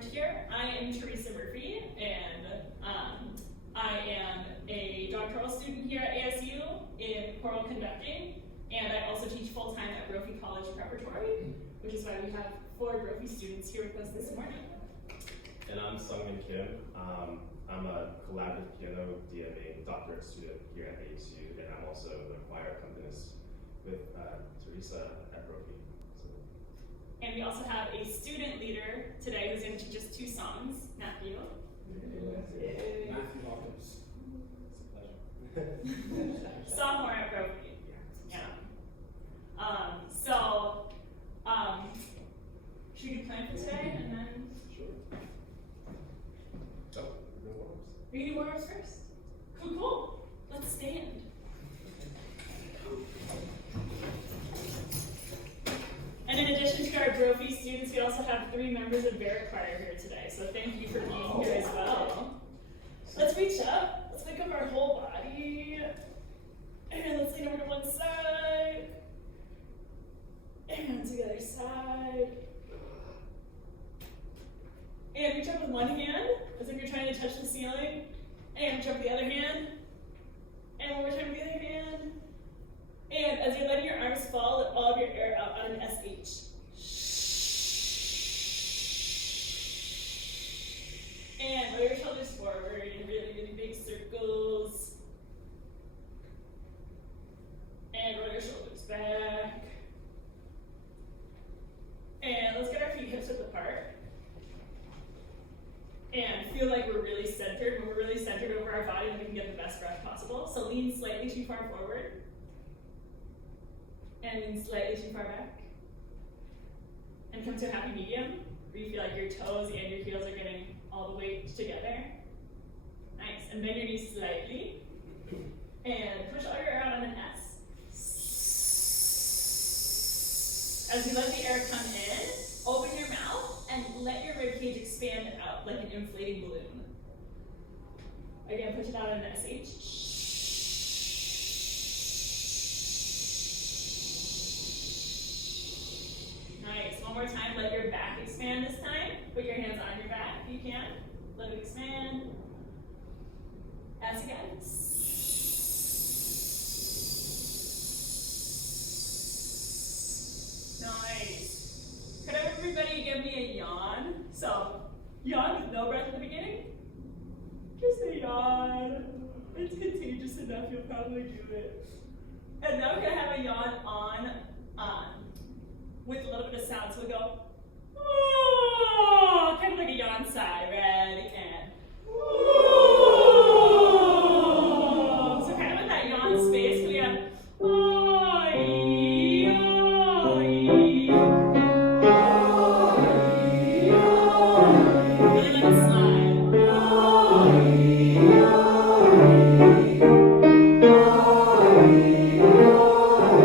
forward here. I am Teresa Murphy, and I am a doctoral student here at ASU in choral conducting, and I also teach full-time at Brophy College Preparatory, which is why we have 4 Brophy students here with us this morning. And I'm Sungmin Kim. I'm a collaborative piano DMA doctorate student here at ASU, and I'm also an choir accompanist with Teresa at Brophy. And we also have a student leader today who's going to teach us 2 songs. Matthew. Matthew Hawkins. It's a pleasure. Sophomore at Brophy. Yeah. Should we do plan for today and then? Sure. Oh, no warm-ups. Are you going to do warm-ups first? Cool. Let's stand. And in addition to our Brophy students, we also have 3 members of Barrett Choir here today. So thank you for being here as well. Let's reach up. Let's pick up our whole body. And let's lean over to one side. And to the other side. And reach up with one hand, as if you're trying to touch the ceiling. And reach up with the other hand. And one more time with the other hand. And as you're letting your arms fall, let all of your air out on an SH. And roll your shoulders forward in really, really big circles. And roll your shoulders back. And let's get our feet hips width apart. And feel like we're really centered. When we're really centered over our body, then we can get the best breath possible. So lean slightly too far forward. And lean slightly too far back. And come to a happy medium, where you feel like your toes and your heels are getting all the weight together. Nice. And bend your knees slightly. And push all your air out on an S. As you let the air come in, open your mouth and let your rib cage expand out like an inflating balloon. Again, push it out on an SH. Nice. One more time, let your back expand this time. Put your hands on your back if you can. Let it expand. S again. Nice. Could everybody give me a yawn? So, yawn with no breath at the beginning. Just a yawn. It's contagious enough, you'll probably do it. And now we're going to have a yawn on with a little bit of sound. So we go, oh, kind of like a yawn sigh. Ready, and oh. So kind of in that yawn space, we have really let it slide.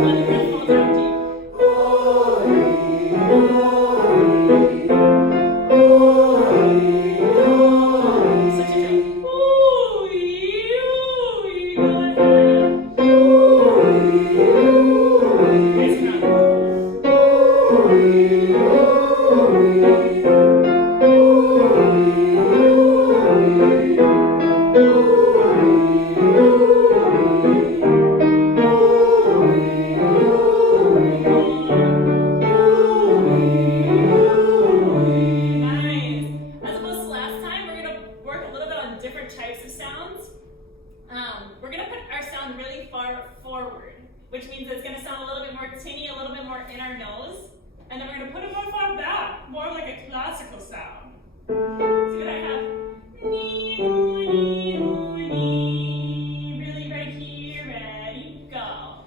Let the breath fall down deep. Which means it's going to sound a little bit more tinny, a little bit more in our nose. And then we're going to put it more far back, more like a classical sound. See what I have? Really right here, ready, go.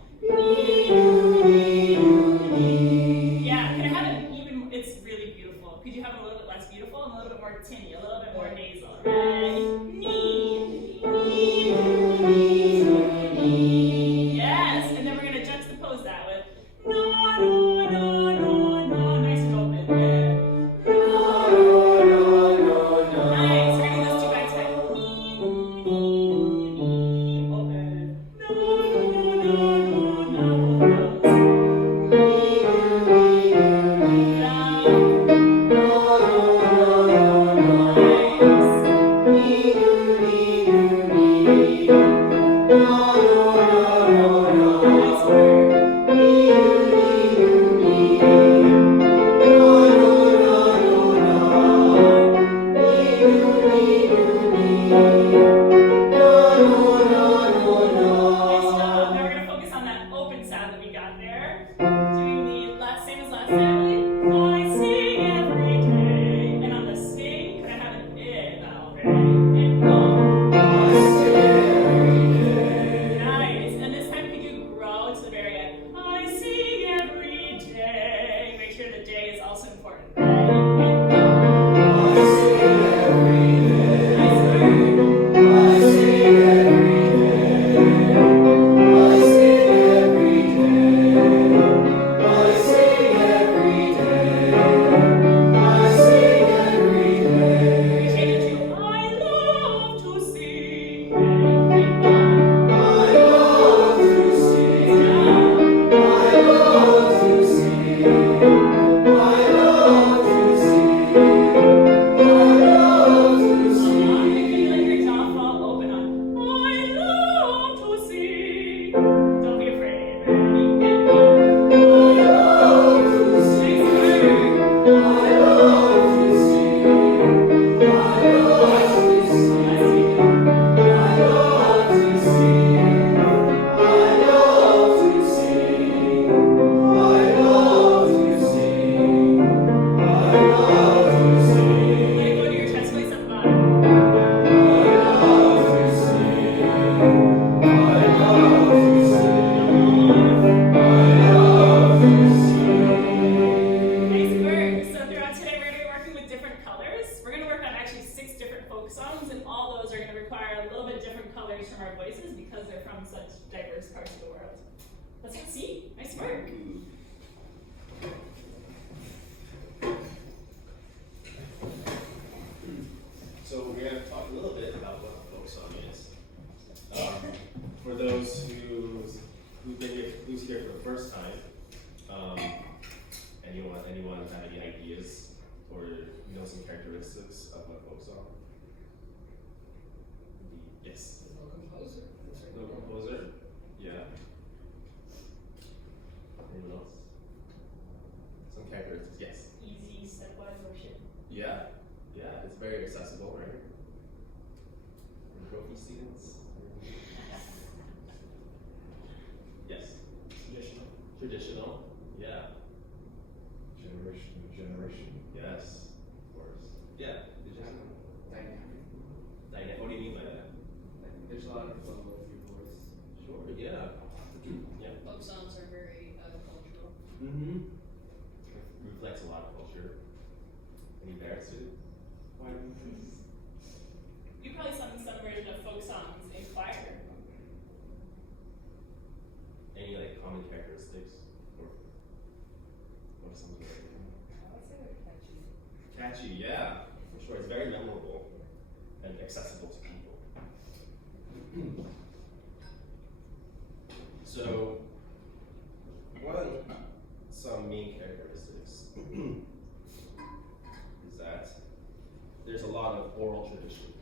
Yeah, can I have it even, it's really beautiful. Could you have it a little bit less beautiful and a little bit more tinny, a little bit more nasal? Ready? Yes, and then we're going to juxtapose that with no, no, no, no, no. Nice and open. Good. No, no, no, no, no. Nice. We're going to do those 2 back to back. bit different colors from our voices because they're from such diverse parts of the world. Let's have a seat. Nice work. So we're going to talk a little bit about what a folk song is. For those who's here for the first time, anyone have any ideas or know some characteristics of a folk song? Yes. No composer. No composer? Yeah. Anyone else? Some characteristics? Yes. Easy, stepwise motion. Yeah. Yeah, it's very accessible, right? Trophy students. Yes. Traditional. Traditional. Yeah. Generation to generation. Yes. Of course. Yeah. Traditional. Dynamic. What do you mean by that? There's a lot of flow with your voice. Sure. Yeah. Yeah. Folk songs are very cultural. Mm-hmm. Reflects a lot of culture. Any parents do? Why? You probably sung some version of folk songs in choir. Any like common characteristics or something like I would say they're catchy. that? Catchy, yeah, for sure. It's very memorable and accessible to people. So, some main characteristics is that there's a lot of oral tradition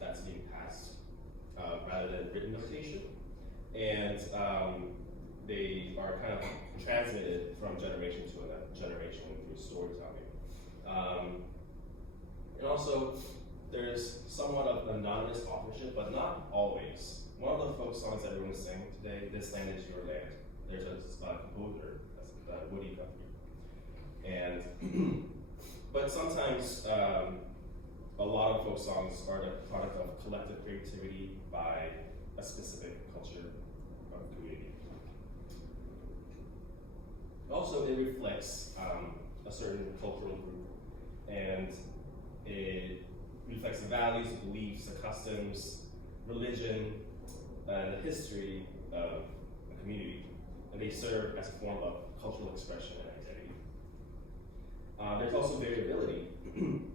that's being passed rather than written notation, and they are kind of transmitted from generation to another generation through storytelling. And also, there's somewhat of anonymous authorship, but not always. One of the folk songs that we're going to sing today, "This Land Is Your Land," there's a composer, that's Woody Guthrie. And, but sometimes a lot of folk songs are the product of collective creativity by a specific culture or community. Also, it reflects a certain cultural group, and it reflects the values, the beliefs, the customs, religion, and the history of a community, and they serve as a form of cultural expression and identity. There's also variability, and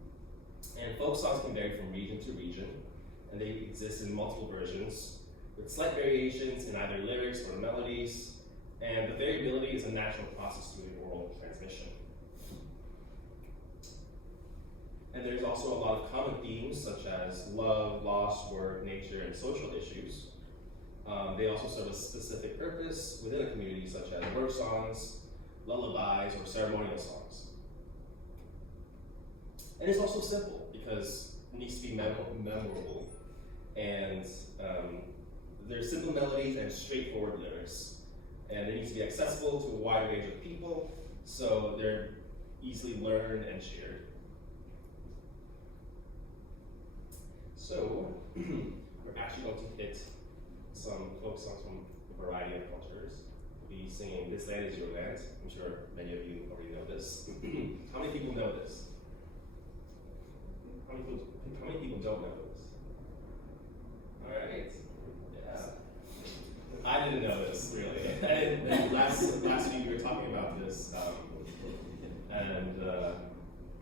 folk songs can vary from region to region, and they exist in multiple versions, with slight variations in either lyrics or melodies, and the variability is a natural process through the oral transmission. And there's also a lot of common themes such as love, loss, work, nature, and social issues. They also serve a specific purpose within a community, such as work songs, lullabies, or ceremonial songs. And it's also simple because it needs to be memorable. And there's simple melodies and straightforward lyrics. And they need to be accessible to a wide range of people, so they're easily learned and shared. So, we're actually going to hit some folk songs from a variety of cultures. We'll be singing "This Land Is Your Land." I'm sure many of you already know this. How many people know this? How many people don't know this? All right. Yeah. I didn't know this, really. And last week we were talking about this,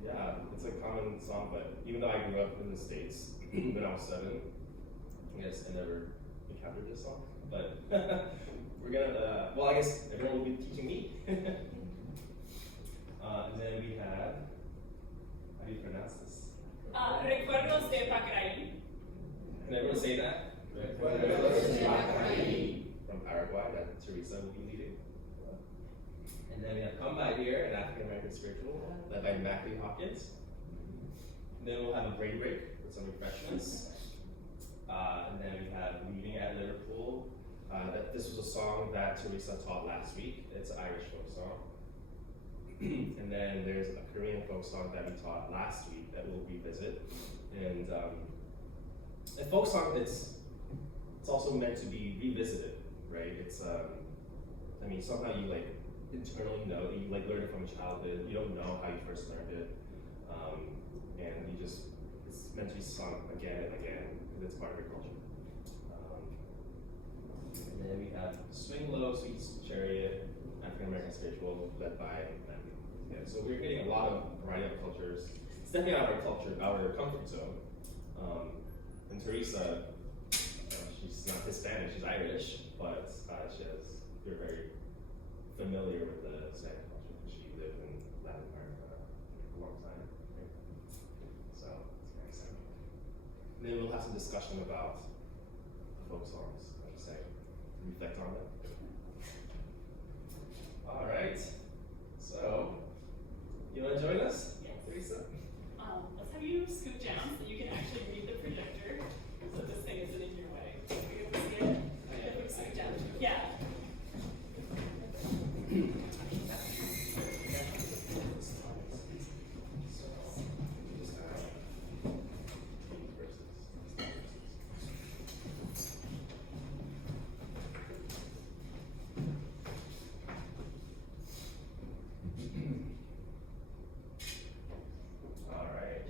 yeah, it's a common song, but even though I grew up in the States when I was 7, I guess I never encountered this song, but we're gonna, well, I guess everyone will be teaching me. And then we have, how do you pronounce this? Recuerdos de Pacaraí. Can everyone say that? Recuerdos de Pacaraí. From Paraguay, that Teresa will be leading. And then we have "Come By Here," an African American spiritual, led by Matthew Hopkins. And then we'll have a brain break with some refreshments. And then we have "Leaving at Liverpool." This was a song that Teresa taught last week. It's an Irish folk song. And then there's a Korean folk song that we taught last week that we'll revisit. And a folk song, it's also meant to be revisited, right? It's I mean, somehow you like internally know, you like learn it from childhood. You don't know how you first learned it, and it's meant to be sung again and again because it's part of your culture. Swing Low, Sweet Chariot, African American Spiritual, led by Matthew. Yeah, so we're getting a lot of variety of cultures, stepping out of our culture, out of our comfort zone. And Teresa, she's not Hispanic, she's Irish, but we're very familiar with the Hispanic culture because she lived in Latin America for a long time. Right? So it's very exciting. And then we'll have some discussion about the folk songs, I would say, reflect on them. All right. So, you want to join us, Teresa? Let's have you scoot down so you can actually read the projector so this thing isn't in your way. Are you able to see it? If we scoot down. Yeah. All right.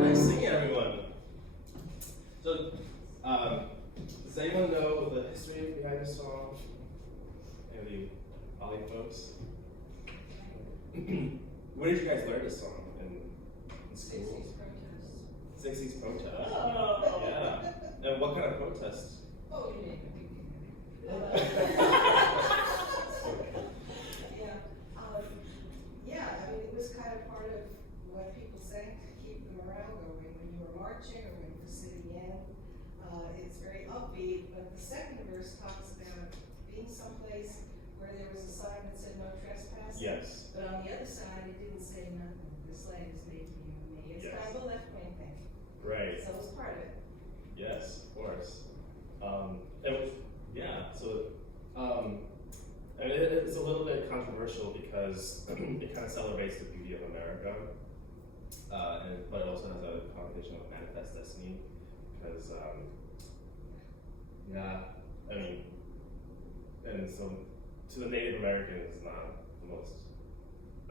Nice singing, everyone. So, does anyone know the history behind this song? Any of the Ollie folks? Where did you guys learn this song? In school? 60s protests. 60s protest. Oh. Yeah. And what kind of protests? Oh, you name it. Yeah, I mean, it was kind of part of what people sang to keep the morale going when you were marching or when you were sitting in. It's very upbeat, but the second verse talks about being someplace where there was a sign that said no trespassing. Yes. But on the other side, it didn't say nothing. This land is made for you and me. It's Yes. kind of a left-wing thing. Right. So it's part of it. Yes, of course. Yeah, so and it's a little bit controversial because it kind of celebrates the beauty of America, but it also has a connotation of manifest destiny because, I mean, and so to the Native Americans, it's not the most,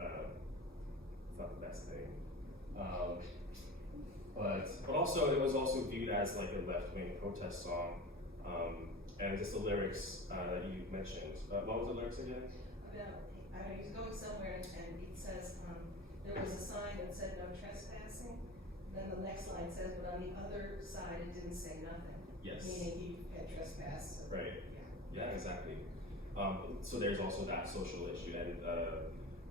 it's not the best thing. But also it was also viewed as like a left-wing protest song, and just the lyrics that you mentioned. What was the lyrics again? He's going somewhere and he says, there was a sign that said no trespassing. Then the next line says, but on the other side, it didn't say nothing. Yes. Meaning he had trespassed. So, Right. Yeah, exactly. So there's also that social issue, and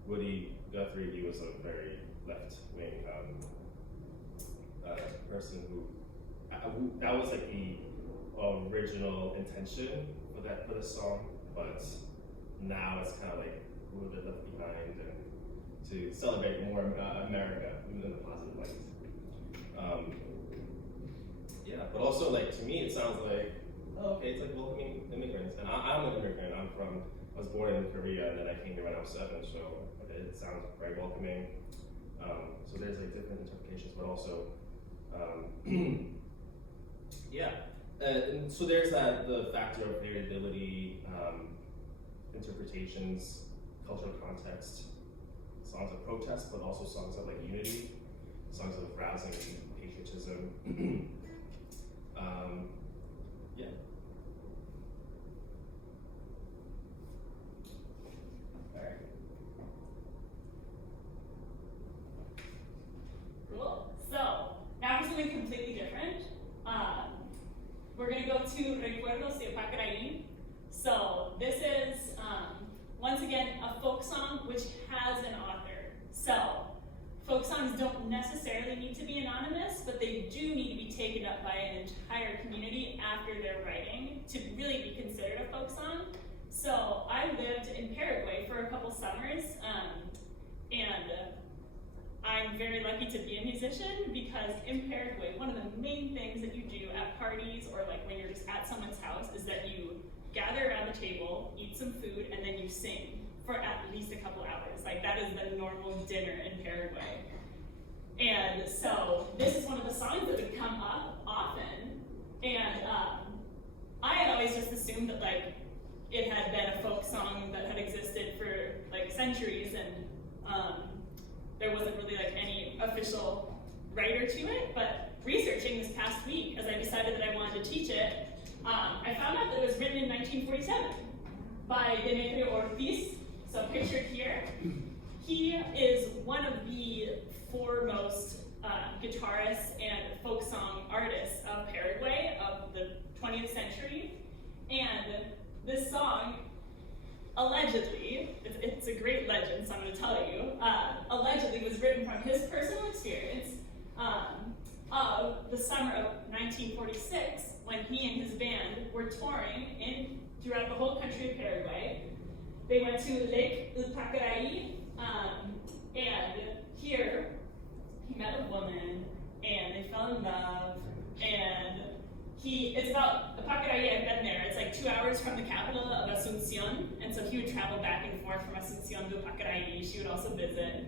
Woody Guthrie, he was a very left-wing person who that was like the original intention for the song, but now it's kind of like a little bit left behind and to celebrate more America in a positive light. Yeah, but also like to me it sounds like it's like welcoming immigrants, and I'm an immigrant. I was born in Korea and then I came here when I was 7, so it sounds very welcoming. So there's like different interpretations, but also and so there's the factor of variability, interpretations, cultural context, songs of protest, but also songs of like unity, songs of rousing patriotism. Yeah. All right. need to be anonymous, but they do need to be taken up by an entire community after their writing to really be considered a folk song. So I lived in Paraguay for a couple summers, and I'm very lucky to be a musician because in Paraguay, one of the main things that you do at parties or like when you're just at someone's house is that you gather around the table, eat some food, and then you sing for at least a couple hours. Like that is the normal dinner in Paraguay. And so this is one of the songs that would come up often. And I had always just assumed that like it had been a folk song that had existed for like centuries, and there wasn't really like any official writer to it. But researching this past week, as I decided that I wanted to teach it, I found out that it was written in 1947 by Demetrio Ortiz. So pictured here, he is one of the foremost guitarists and folk song artists of Paraguay of the 20th century. And this song, allegedly, it's a great legend, so I'm going to tell you, allegedly was written from his personal experience of the summer of 1946 when he and his band were touring throughout the whole country of Paraguay. They went to Lake Upacaraí, and here he met a woman, and they fell in love, and it's about Upacaraí, I've been there, it's like 2 hours from the capital of Asunción, and so he would travel back and forth from Asunción to Upacaraí. She would also visit,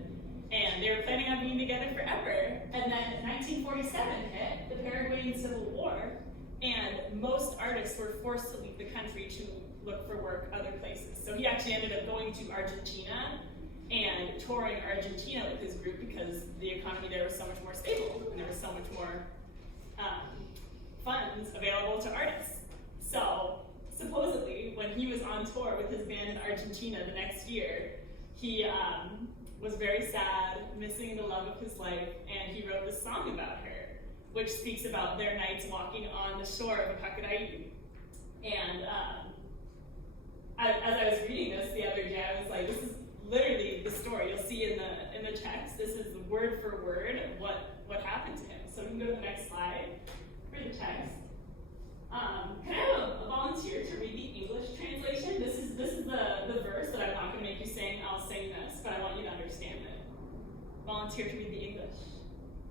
and they were planning on being together forever. And then 1947 hit, the Paraguayan Civil War, and most artists were forced to leave the country to look for work other places. So he actually ended up going to Argentina and touring Argentina with his group because the economy there was so much more stable and there was so much more funds available to artists. So supposedly, when he was on tour with his band in Argentina the next year, he was very sad, missing the love of his life, and he wrote this song about her, which speaks about their nights walking on the shore of Upacaraí. And as I was reading this the other day, I was like, this is literally the story. You'll see in the text, this is word for word what happened to him. So we can go to the next slide for the text. Can I have a volunteer to read the English translation? This is the verse that I'm not going to make you sing. I'll sing this, but I want you to understand it. Volunteer to read the English.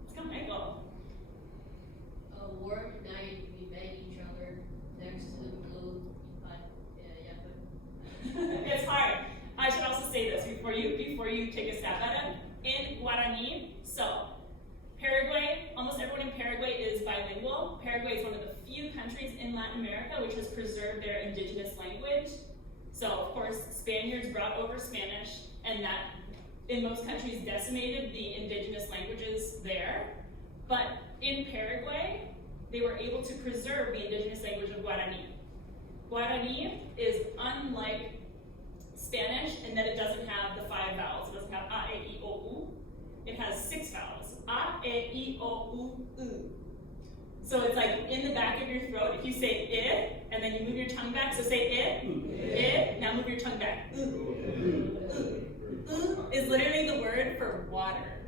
Let's go, Michael. A warm night, we met each other next to the blue. It's hard. I should also say this before you take a stab at it. In Guarani, so Paraguay, almost everyone in Paraguay is bilingual. Paraguay is one of the few countries in Latin America which has preserved their indigenous language. So of course, Spaniards brought over Spanish, and that in most countries decimated the indigenous languages there. But in Paraguay, they were able to preserve the indigenous language of Guarani. Guarani is unlike Spanish in that it doesn't have the 5 vowels. It doesn't have A, E, I, O, U. It has 6 vowels. A, E, I, O, U, U. So it's like in the back of your throat. If you say I, and then you move your tongue back, so say I, now move your tongue back. U is literally the word for water.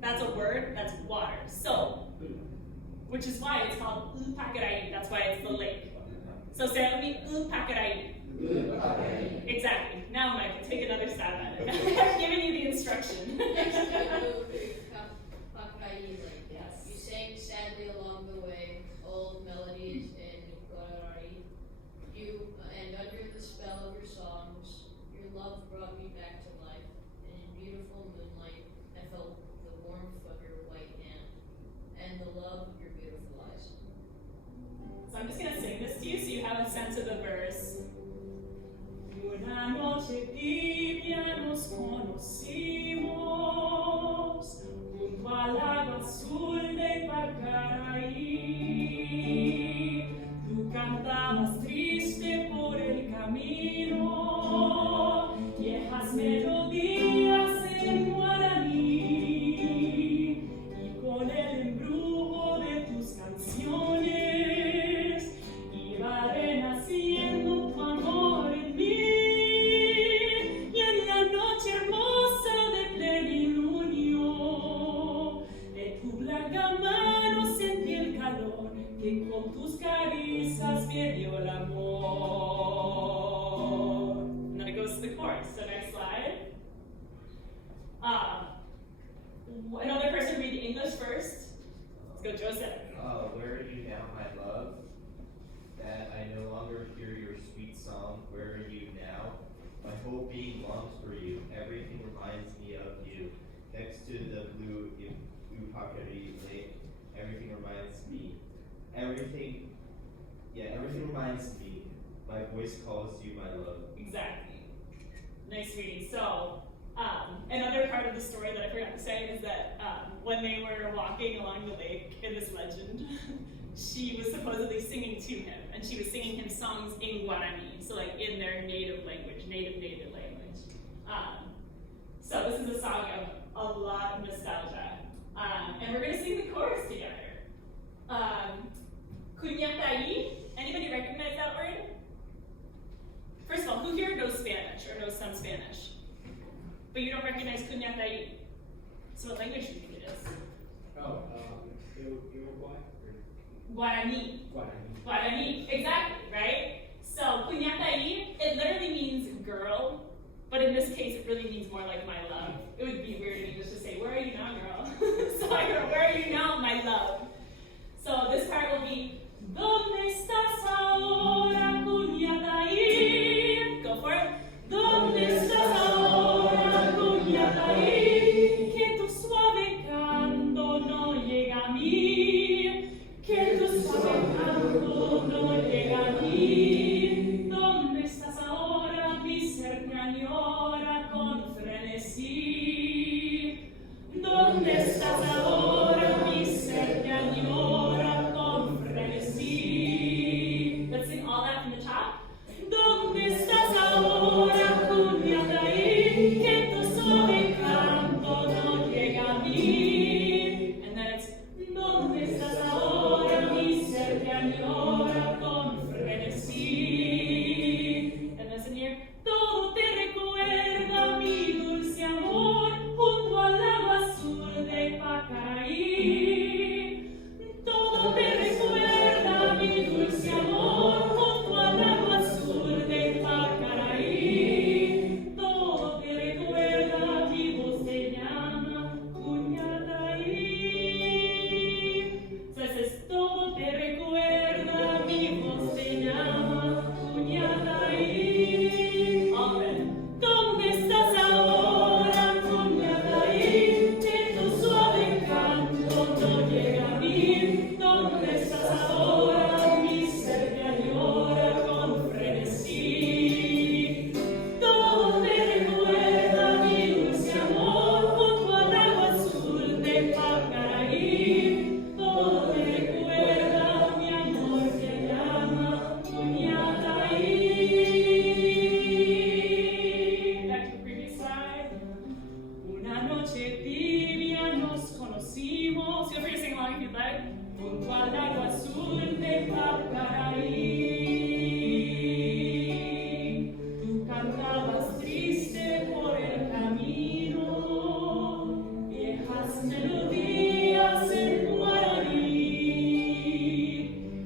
That's a word, that's water. So, which is why it's called Upacaraí. That's why it's the lake. So say it with me, Upacaraí. Exactly. Now, Mike, take another stab at it. I've given you the instruction. Yes. You sang sadly along the way, old melodies in Guarani. And under the spell of your songs, your love brought me back to life. And in beautiful moonlight, I felt the warmth of your white hand and the love of your beautiful eyes. So I'm just going to sing this to you so you have a sense of the verse. Una noche tibia nos conocimos. Another person read English first. Let's go, Joseph. Where are you now, my love? That I no longer hear your sweet song. Where are you now? My whole being longs for you. Everything reminds me of you. Next to the blue Upakari lake, everything reminds me. Everything reminds me. My voice calls you, my love. Exactly. Nice reading. So, another part of the story that I forgot to say is that when they were walking along the lake in this legend, she was supposedly singing to him, and she was singing him songs in Guarani, so like in their native language, native language. So this is a song of a lot of nostalgia, and we're gonna sing the chorus together. Kunyatai. Anybody recognize that word? First of all, who here knows Spanish or knows some Spanish? But you don't recognize Kunyatai. So what language do you think it is? Uruguay? Guarani. Guarani, exactly, right? So Kunyatai, it literally means girl, but in this case it really means more like my love. It would be weird in English to say, where are you now, girl? So I heard, where are you now, my love? So this part will be, ¿Dónde estás ahora, Kunyatai? Go for it. ¿Dónde estás ahora, Kunyatai? Que tu suave canto no llega a mí. Que tu suave canto no llega a mí. ¿Dónde estás ahora? Mi ser te añora con frenesí. ¿Dónde estás ahora? Mi ser te añora con frenesí. Let's sing all that from the top. ¿Dónde estás ahora, Kunyatai? Que tu suave canto no llega a mí. And then it's, ¿dónde estás ahora? Mi ser te añora con frenesí. And listen here. Todo te recuerda mi dulce amor junto al lago azul de Pacaraí. Todo te recuerda mi dulce amor junto al lago azul de Pacaraí. Todo te recuerda, mi voz te llama, Kunyatai. So it says, todo te recuerda, mi voz te llama, Kunyatai. All of it. ¿Dónde estás ahora, Kunyatai? Que tu suave canto no llega a mí. ¿Dónde estás ahora? Mi ser te añora con frenesí. Todo te recuerda mi dulce amor junto al lago azul de Pacaraí. Todo te recuerda, mi amor te llama, Kunyatai. Back to the previous slide. Una noche tibia nos conocimos. Feel free to sing along if you'd like. Junto al lago azul de Pacaraí. Tú cantabas triste por el camino, viejas melodías en guaraní.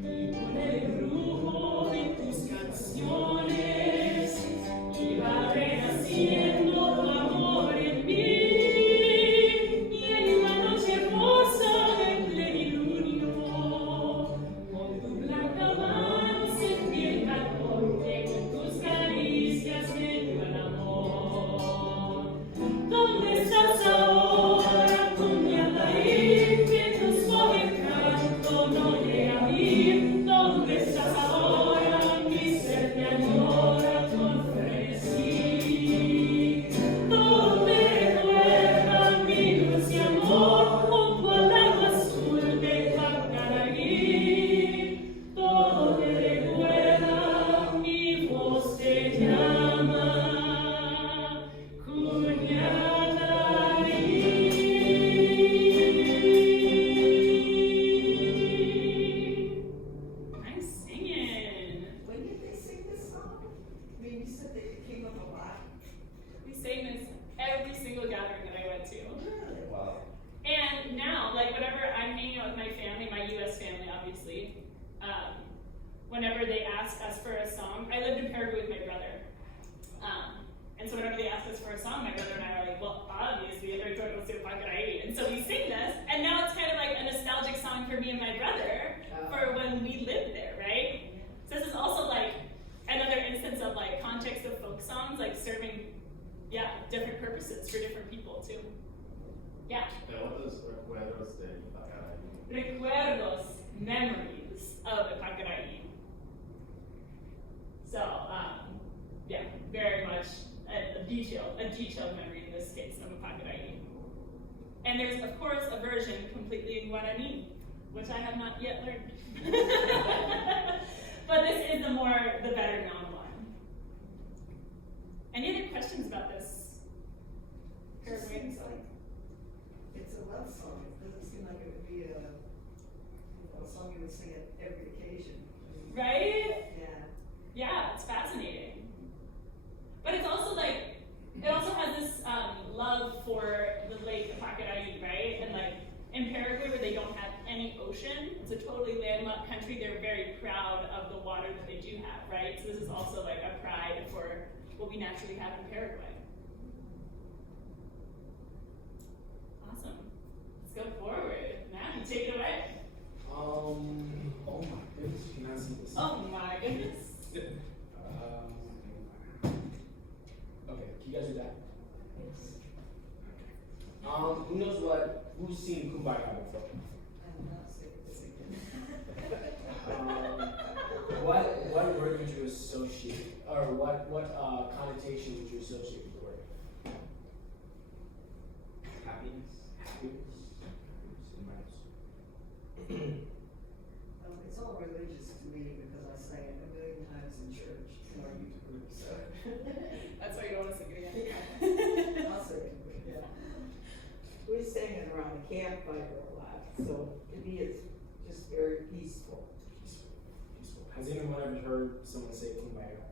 Y con el brujo de tus canciones iba renaciendo tu amor en mí. Yeah. And what does recuerdos de Ipacaraí? Recuerdos, memories of Ipacaraí. So, yeah, very much a detailed memory in this case of Ipacaraí. And there's, of course, a version completely in Guarani, which I have not yet learned. But this is the better known one. Any other questions about this? It just seems like it's a love song. It doesn't seem like it would be a song you would sing at every occasion. Right? Yeah. Yeah, it's fascinating. But it's also like, it also has this love for the lake Ipacaraí, right? And like in Paraguay, where they don't have any ocean, it's a totally landlocked country. They're very proud of the water that they do have, right? So this is also like a pride for what we naturally have in Paraguay. Awesome. Let's go forward. Matthew, take it away. Oh my goodness, you cannot see this. Oh my goodness. Okay, can you guys do that? Who knows who's seen Kumbaya before? I'm not singing. What word would you associate, or what connotation would you associate with the word? Happiness. It's all religious to me because I sang it a million times in church in our youth group. So That's why you don't want to sing it again. I'll sing it. Yeah. We sang it around the campfire a lot, so to me it's just very peaceful. Peaceful. Has anyone ever heard someone say Kumbaya?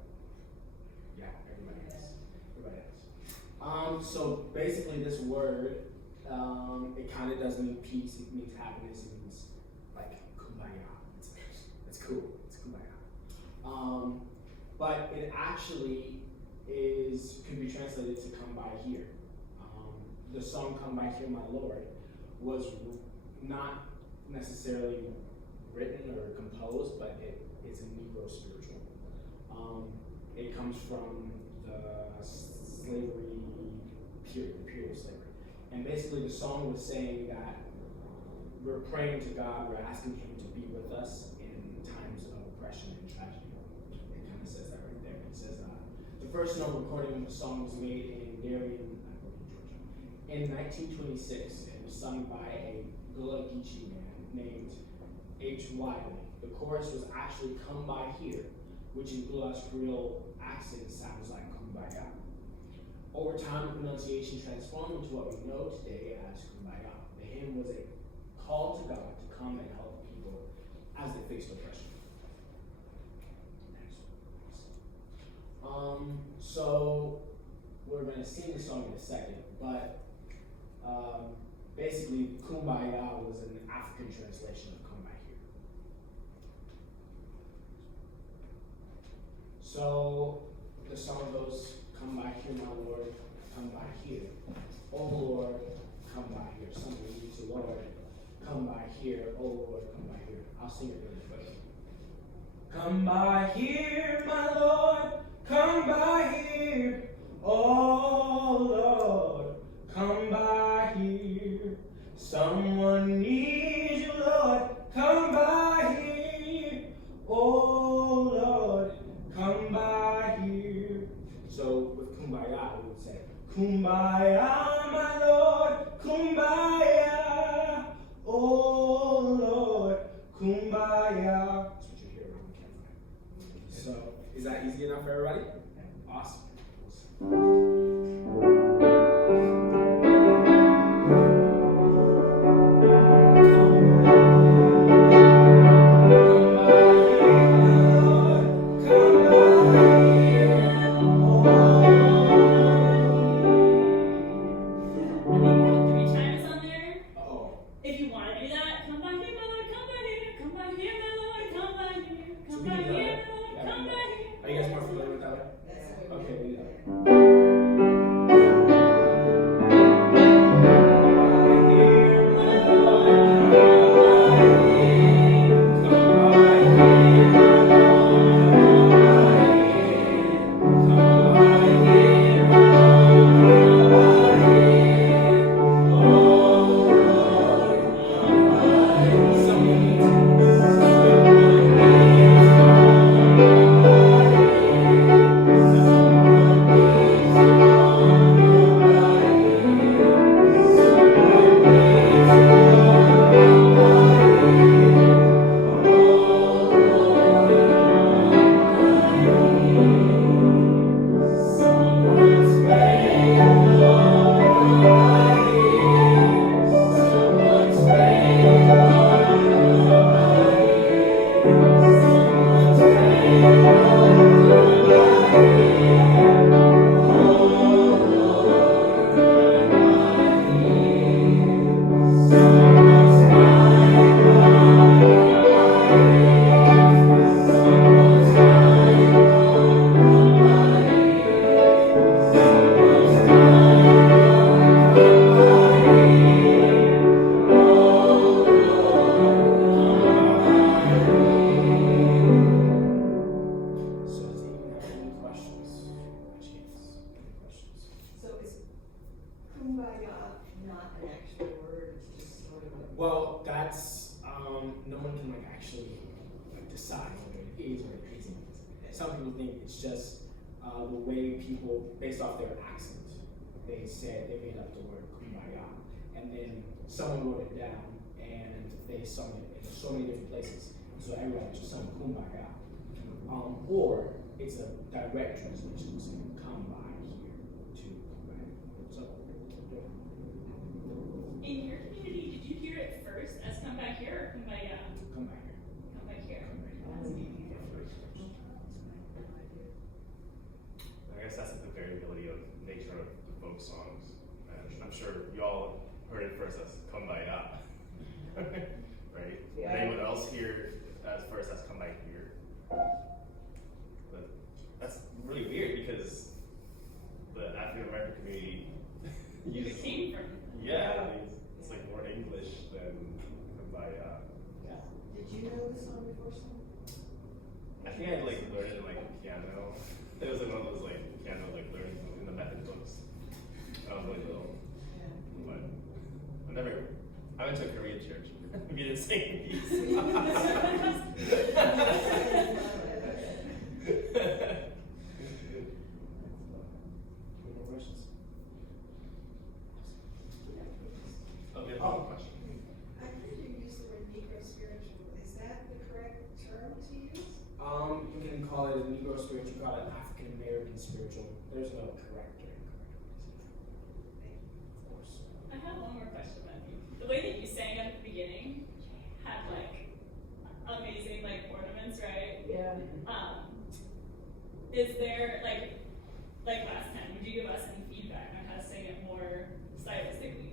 Yeah, everybody has. So basically this word, it kind of does mean peace, it means happiness, it means like Kumbaya. It's cool, it's Kumbaya. But it actually could be translated to come by here. The song Come By Here, My Lord was not necessarily written or composed, but it's a Negro spiritual. It comes from the slavery period, the period of slavery. And basically the song was saying that we're praying to God, we're asking Him to be with us in times of oppression and tragedy. It kind of says that right there. It says the first known recording of the song was made in Darien, Georgia, in 1926. It was sung by a Gullah Geechee man named H. Wiley. The chorus was actually "Come By Here," which in Gullah's Creole accent sounds like Kumbaya. Over time, the pronunciation transformed into what we know today as Kumbaya. The hymn was a call to God to come and help people as they faced oppression. So we're going to sing the song in a second, but basically Kumbaya was an African translation of "Come By Here." So the song goes, "Come by here, my Lord, come by here. Oh Lord, come by here." Somebody needs the Lord. Come by here, oh Lord, come by here. I'll sing it really quick. Come by here, my Lord, come by here. Oh Lord, come by here. Someone needs you, Lord, come by here. Oh Lord, come by here. So with Kumbaya, we would say, Kumbaya, my Lord, Kumbaya. Oh Lord, Kumbaya. That's what you hear around the campfire. So, is that easy enough for everybody? Awesome. kumbaya not an actual word, it's just sort of a. Well, that's no one can like actually like decide whether it is or it isn't. Some people think it's just the way people, based off their accent, they said they made up the word kumbaya, and then someone wrote it down and they sung it in so many different places. So everyone just sung kumbaya. Or it's a direct translation, so come by here to kumbaya. So, In your community, did you hear it first as come back here or kumbaya? come by here. Come back here. I guess that's like the variability of nature of the folk songs. And I'm sure you all heard it first as kumbaya, right? Yeah. And anyone else hear at first as come by here? But that's really weird because the African American community You uses, came from. yeah, it's like more English than kumbaya. Did you know the song before song? I think I like learned it in like piano. It was like one of those like piano like learning in the method books. I was really little, but I went to a Korean church. We didn't sing these. Any more questions? Okay, Oh. question. I heard you use the word Negro spiritual. Is that the correct term to use? You can call it a Negro spiritual, call it African American spiritual. There's no correct term. Of course. I have one more question about you. The way that you sang at the beginning had like amazing like ornaments, right? Yeah. Is there like last time, would you give us any feedback on how to sing it more stylistically?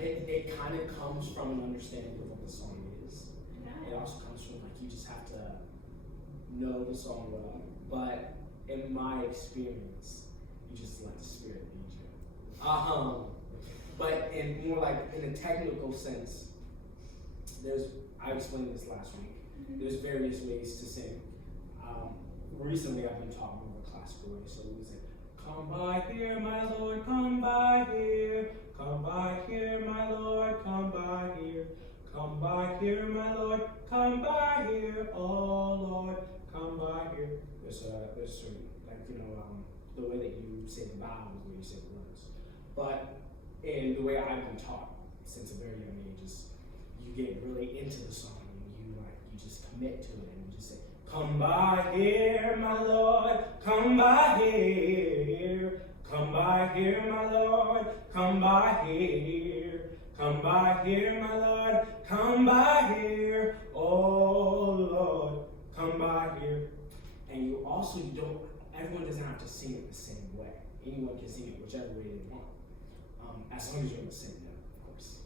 It kind of comes from an understanding of what the song is. It Yeah. also comes from like you just have to know the song well. But in my experience, you just let the spirit lead you. But in more like in a technical sense, I explained this last week. There's various ways to sing. Recently I've been taught more of a classical way, so we say, come by here, my Lord, come by here. Come by here, my Lord, come by here. Come by here, my Lord, come by here. Oh Lord, come by here. There's certain, like, the way that you say the vowels, the way you say the words. But in the way I've been taught since a very young age is you get really into the song and you just commit to it and you just say, come by here, my Lord, come by here. Come by here, my Lord, come by here. Come by here, my Lord, come by here. Oh Lord, come by here. And everyone doesn't have to sing it the same way. Anyone can sing it whichever way they want. As long as you're in the same note, of course.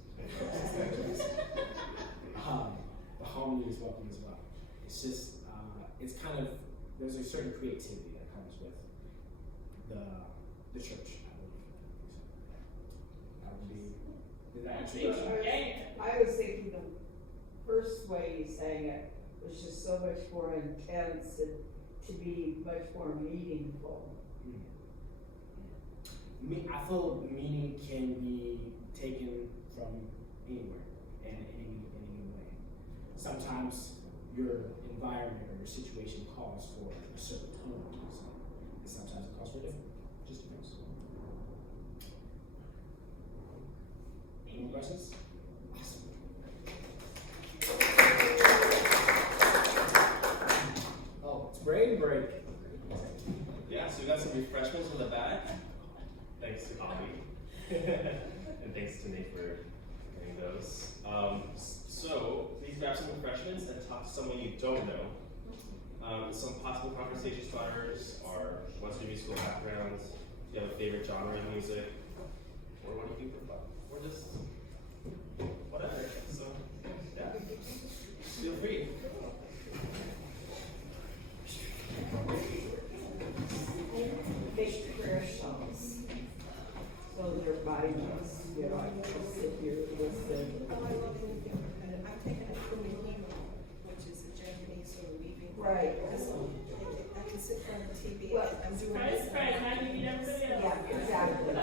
The harmony is welcome as well. It's just, it's kind of, there's a certain creativity that comes with the church, I believe. That would be, did that answer your question? I was thinking the first way you sang it was just so much more intense and to be much more meaningful. I feel meaning can be taken from anywhere and in any way. Sometimes your environment or your situation calls for a certain tone to the song, and sometimes it calls for different. Just depends. Any more questions? Awesome. Oh, it's break. Yeah, so we got some refreshments in the back. Thanks to Ollie. And thanks to Nate for getting those. So please grab some refreshments and talk to someone you don't know. Some possible conversation starters are what's your musical background? Do you have a favorite genre of music? Or what do you prefer? Or just whatever. So yeah. Feel free. Big prayer songs. So their body knows, I can just sit here and listen. Oh, I love it. I'm taking a kumihimo, which is a Japanese sort of weeping. Right. I can sit in front of the TV Well, and I'm doing Surprise, this. surprise, how do you meet everybody else? Yeah, exactly. Exactly.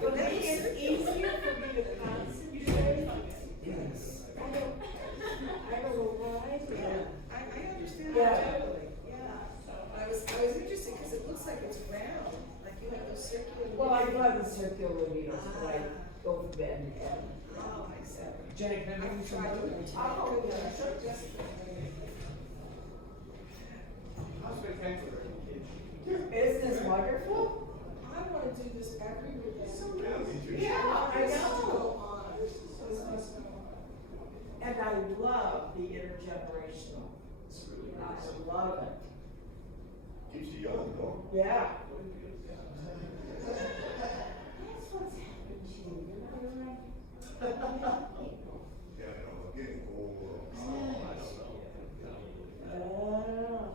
Well, But it's easier for me to concentrate. Yes. I don't know why, but. I understand Yeah. that totally, yeah. I was interested because it looks like it's round, like you have those circular. Well, I do have the circular needles, but I go for the end. Oh, I see. Jenny, can I give you some I've tried food? them. I'll go with that. How spectacular. Isn't this wonderful? I wanna do this every weekend. Yeah, I This must know. go on. This must go on. And I love the intergenerational. It's really I nice. love it. Keeps you young, though. Yeah. That's what's happened to you, you know, you're like. Yeah, I know, I'm getting old. Oh.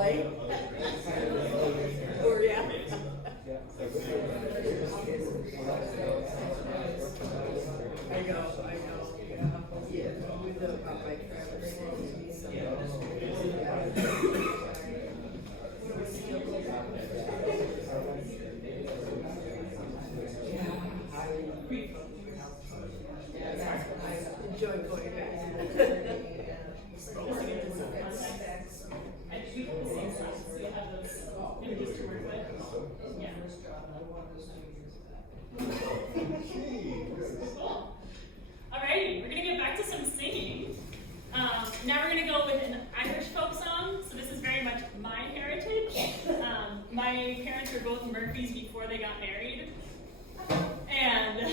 Really? Or yeah? I know. Yeah, we know about my Traverse City, so. Yeah, I enjoy going back. And we have the same class, so you'll have those images to work with. Yeah. Cool. Alrighty, we're gonna get back to some singing. Now we're gonna go with an Irish folk song. So this is very much my heritage. My parents were both Murphys before they got married. And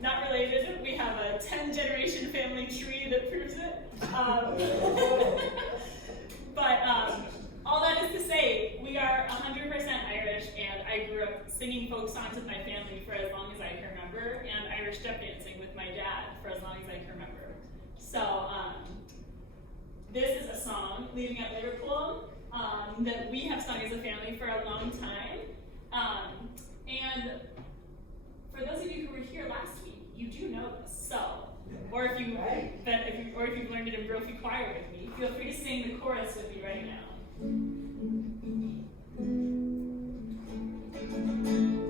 not related, we have a 10-generation family tree that proves it. But all that is to say, we are 100% Irish, and I grew up singing folk songs with my family for as long as I can remember, and Irish step dancing with my dad for as long as I can remember. So this is a song, Leaving at Liverpool, that we have sung as a family for a long time. And for those of you who were here last week, you do know this. So, or if you've learned it in Brophy Choir with me, feel free to sing the chorus with me right now.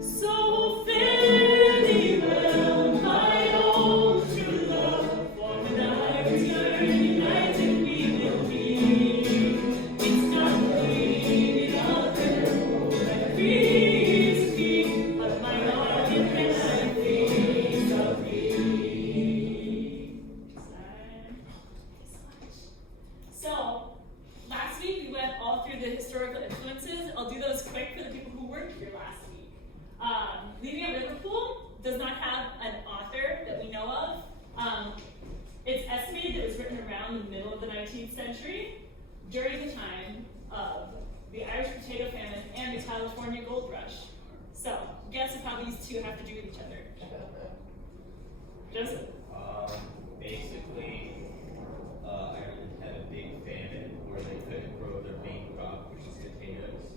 So fare thee well, my own true love, for when I return, united we will be. It's not me, the other, that frees me, but my heart in heaven thinks of me. So, last week we went all through the historical influences. I'll do those quick for the people who weren't here last week. Leaving at Liverpool does not have an author that we know of. It's estimated that it was written around the middle of the 19th century, during the time of the Irish potato famine and the California gold rush. So, guess how these two have to do with each other? Joseph? Basically, Ireland had a big famine where they couldn't grow their main crop, which is potatoes,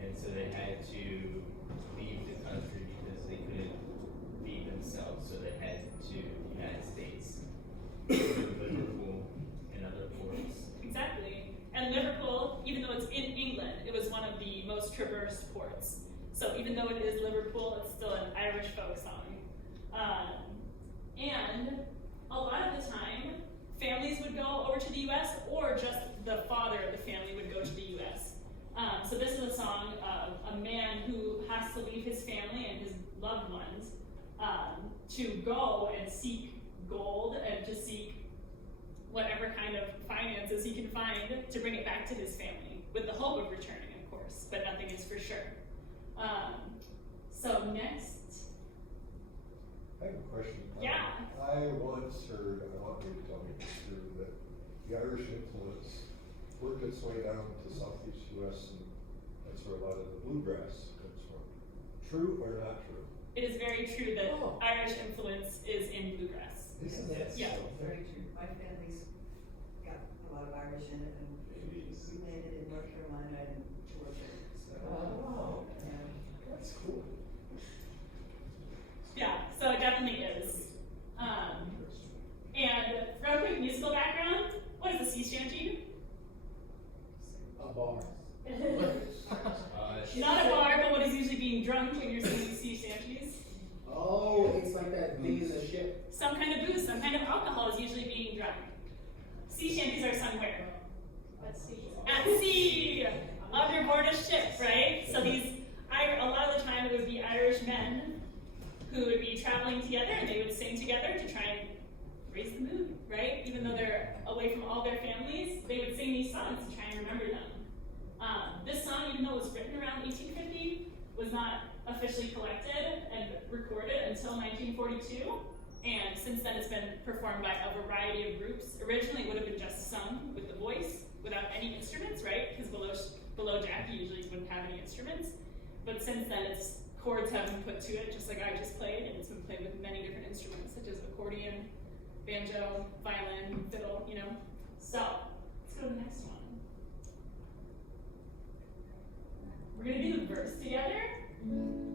and so they had to leave the country because they couldn't feed themselves, so they headed to the United States, Liverpool, and other ports. Exactly. And Liverpool, even though it's in England, it was one of the most traversed ports. So even though it is Liverpool, it's still an Irish folk song. And a lot of the time, families would go over to the US, or just the father of the family would go to the US. So this is a song of a man who has to leave his family and his loved ones to go and seek gold and to seek whatever kind of finances he can find to bring it back to his family, with the hope of returning, of course, but nothing is for sure. So next. I have a question. Yeah. I once heard, I want you to tell me if it's true, that the Irish influence worked its way down to southeast US, and that's where a lot of the bluegrass comes from. True or not true? It is very true that Irish influence is in bluegrass. Isn't that Yeah. so? Very true. My family's got a lot of Irish in it, and we landed in North Carolina and Georgia, so. Oh, Yeah. that's cool. Yeah, so it definitely is. And real quick musical background, what is a sea shanty? A bar. Not a bar, but what is usually being drunk when you're singing sea shanties? Oh, it's like that thing in the ship. Some kind of booze, some kind of alcohol is usually being drunk. Sea shanties are somewhere. Let's see. At sea! On your board a ship, right? So a lot of the time it would be Irish men who would be traveling together, and they would sing together to try and raise the mood, right? Even though they're away from all their families, they would sing these songs to try and remember them. This song, even though it was written around 1850, was not officially collected and recorded until 1942. And since then, it's been performed by a variety of groups. Originally, it would have been just sung with the voice, without any instruments, right? Because below Jackie usually wouldn't have any instruments. But since then, chords have been put to it, just like I just played, and it's been played with many different instruments, such as accordion, banjo, violin, fiddle, So, it's Let's go to the next one. We're gonna do the verse together.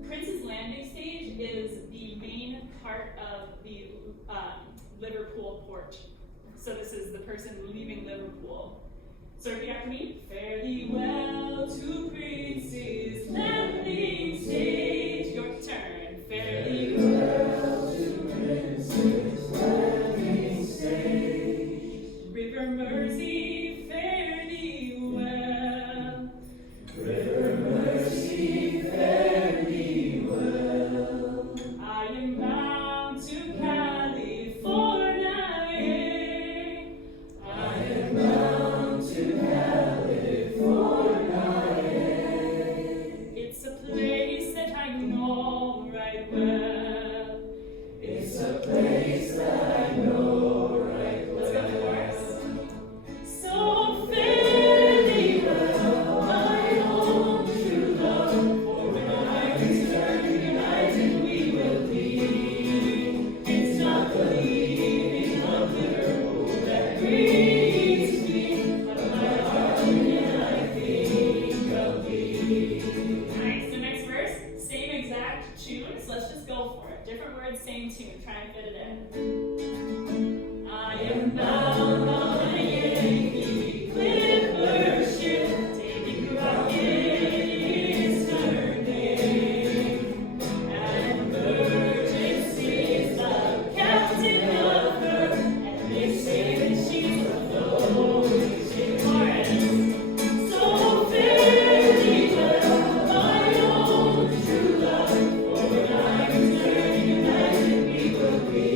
Prince's Landing Stage is the main part of the Liverpool port. So this is the person leaving Liverpool. So repeat after me. Fare thee well to Prince's Landing Stage. Your turn. Fare thee well to Prince's Landing Stage. River Mersey, fare thee well. River Mersey, fare thee well. I am bound to California. I am bound to California. It's a place that I know right well. It's a place that I know right well. Let's go to the chorus. So fare thee well, my own true love, for when I return united we will be. It's not the leaving of Liverpool that grieves me, but my heart and I think of thee. Nice. The next verse, same exact tune, so let's just go for it. Different words, same tune. Try and fit it in. I am bound on a Yankee clipper ship, taking rockets turning, and emergency's the captain of her, and they say that she's a floating chorus. So fare thee well, my own true love, for when I return united we will be.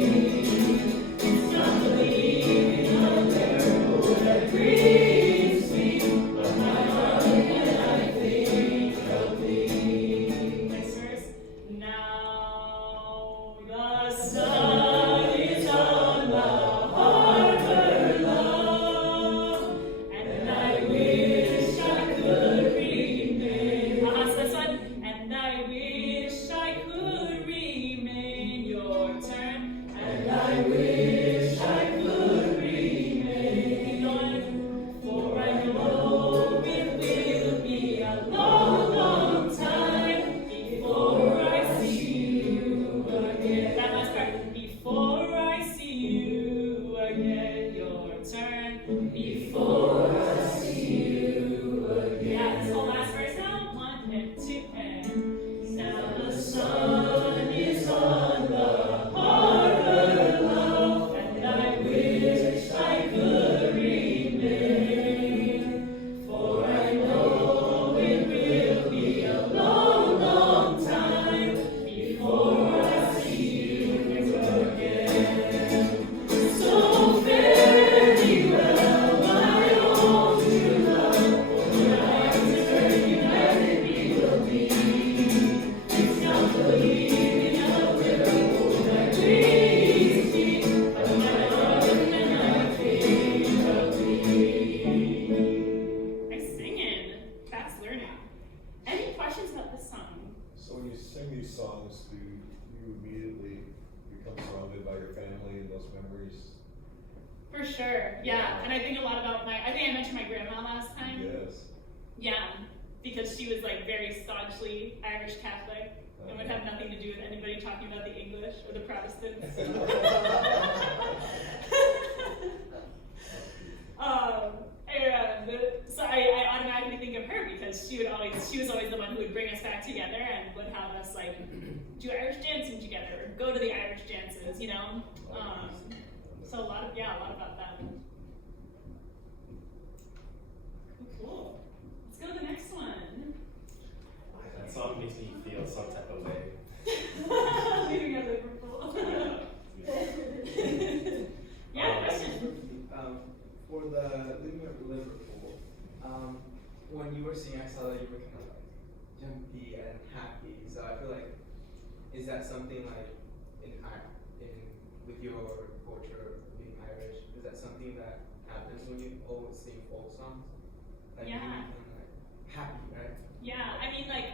It's not the leaving of Liverpool that grieves me, but my heart and I think of thee. Next verse. Now the sun is on the harbor, love, and I wish I could remain. So this one. And I wish I could remain. Your turn. And I wish I could remain. Keep going. For I know it will be a long, long time before I see you again. That last part. Before I see you again. Your turn. Before I see you again. Yeah, this whole last verse now. 1 and 2 and now the sun is on the harbor, love, and I wish I could remain. For I know it will be a long, long time before I see you again. So fare thee well, my own true love, for when I return united we will be. It's not the leaving of Liverpool that grieves me, but my heart and I think of thee. Nice singing. Fast learning. Any questions about this song? So when you sing these songs, do you immediately become surrounded by your family and those memories? For sure. Yeah. And I think a lot about I think I mentioned my grandma last time. Yes. Yeah. Because she was like very staunchly Irish Catholic and would have nothing to do with anybody talking about the English or the Protestants. And so I automatically think of her because she was always the one who would bring us back together and would have us like do Irish dancing together or go to the Irish dances, you know. So a lot about that. Cool. Let's go to the next one. That song makes me feel some type of way. Leaving at Liverpool. Yeah, question. For the living at Liverpool, when you were singing, I saw that you were kind of like jumpy and happy. So I feel like, is that something like with your culture being Irish? Is that something that happens when you always sing folk songs? Like Yeah. you kind of like happy, right? Yeah, I mean like,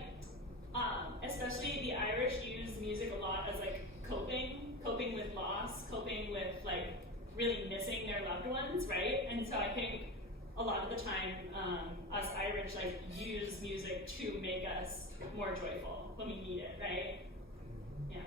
especially the Irish use music a lot as like coping with loss, coping with like really missing their loved ones, right? And so I think a lot of the time, us Irish like use music to make us more joyful when we need it, right? Yeah.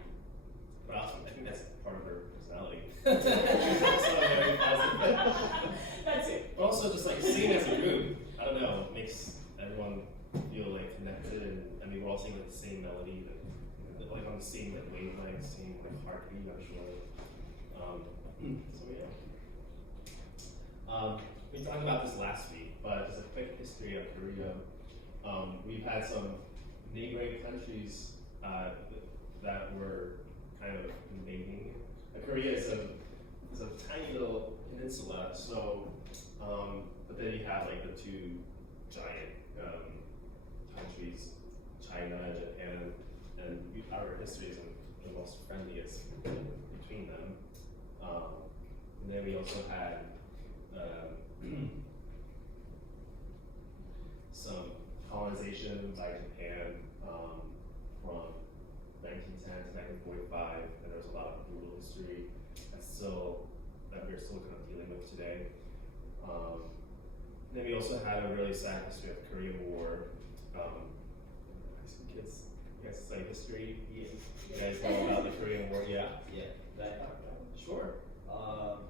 But also, I think that's part of her personality. She's also very positive. That's it. But also just like singing as a group, I don't know, it makes everyone feel like connected, and I mean we're all singing like the same melody, and like on the same like wavelength, same like heartbeat, I'm sure. So yeah. We talked about this last week, but just a quick history of Korea. We've had some neighboring countries that were kind of invading. Korea is a tiny little peninsula, so but then you have like the two giant countries, China and Japan, and our history isn't the most friendliest between them. And then we also had some colonization by Japan from 1910 to 1945, and there was a lot of brutal history that we're still kind of dealing with today. Then we also had a really sad history of the Korean War. High school kids, you guys study history. You guys know about the Korean War, yeah? Yeah, that Sure.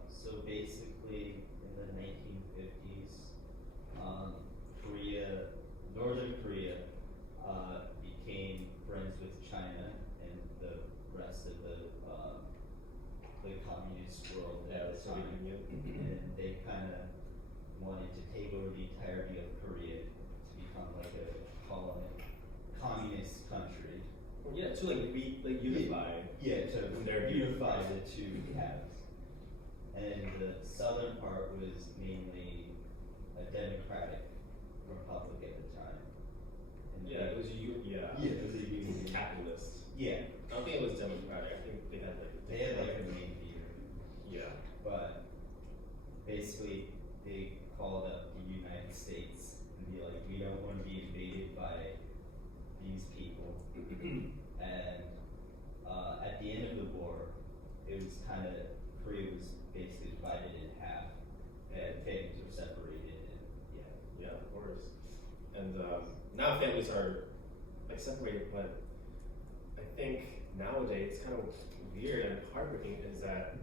so basically in the 1950s, Northern Korea, became friends with China and the rest of the communist world at the time, and they kind of wanted to take over the entirety of Korea to become like a communist country. Yeah, to like unify. Yeah, to Their unify the two halves. And the southern part was mainly a democratic republic at the time. And Yeah, it was it was a union capitalist. Yeah, I don't think it was democratic. I think they had like they had like a main leader, yeah. but basically they called up the United States and be like, we don't want to be invaded by these people. And at the end of the war, it was kind of, Korea was basically divided in half, and families were separated, and Yeah, of course. And now families are like separated, but I think nowadays it's kind of weird and heartbreaking is that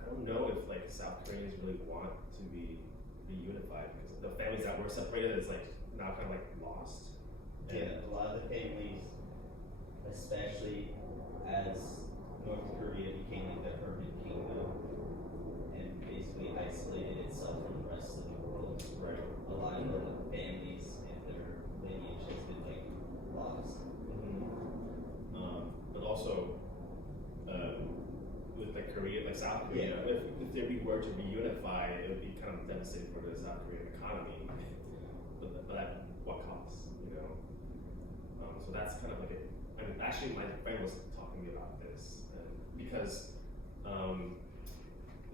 I don't know if like South Koreans really want to be reunified because the families that were separated is like now kind of like lost. yeah, a lot of the families, especially as North Korea became like the hermit kingdom and basically isolated itself from the rest of the world. Right. A lot of the families and their lineage has been like lost. But also with like Korea, like South Korea, if we were to reunify, it would be kind of devastating for the South Korean economy. But at what cost, you know? So that's kind of like I mean, actually, my friend was talking to me about this because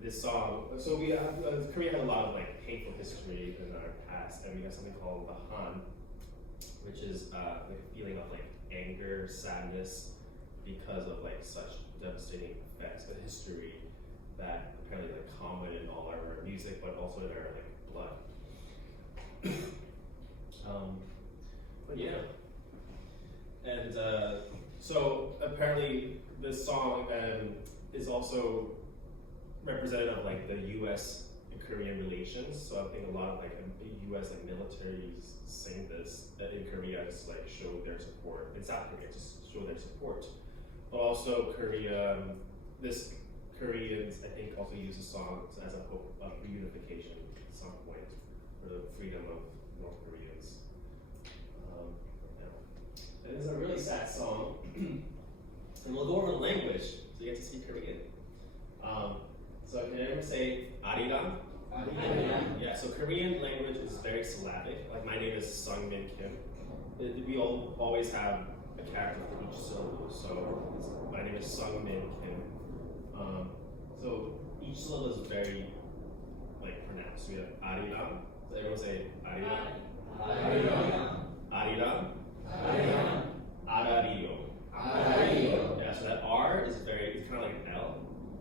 this song. So we have Korea had a lot of like painful history in our past, and we have something called the Han, which is like a feeling of like anger, sadness, because of like such devastating effects of history that apparently like common in all our music, but also in our like blood. But yeah. And so apparently this song is also representative of like the U.S. and Korean relations. So I think a lot of like U.S. like militaries sing this in Korea to like show their support. In South Korea to show their support. But also Korea, this Koreans I think also use the song as a hope of reunification at some point for the freedom of North Koreans. It is a really sad song, and we'll go over the language so you get to speak Korean. So can anyone say Arirang? Arirang. Yeah, so Korean language is very syllabic. Like my name is Sungmin Kim. We always have a character for each syllable. So my name is Sungmin Kim. So each syllable is very like pronounced. So we have Arirang. So everyone say Arirang. Arirang. Arirang. Arirang. Arario. Arario. Yeah, so that R is it's kind of like an L.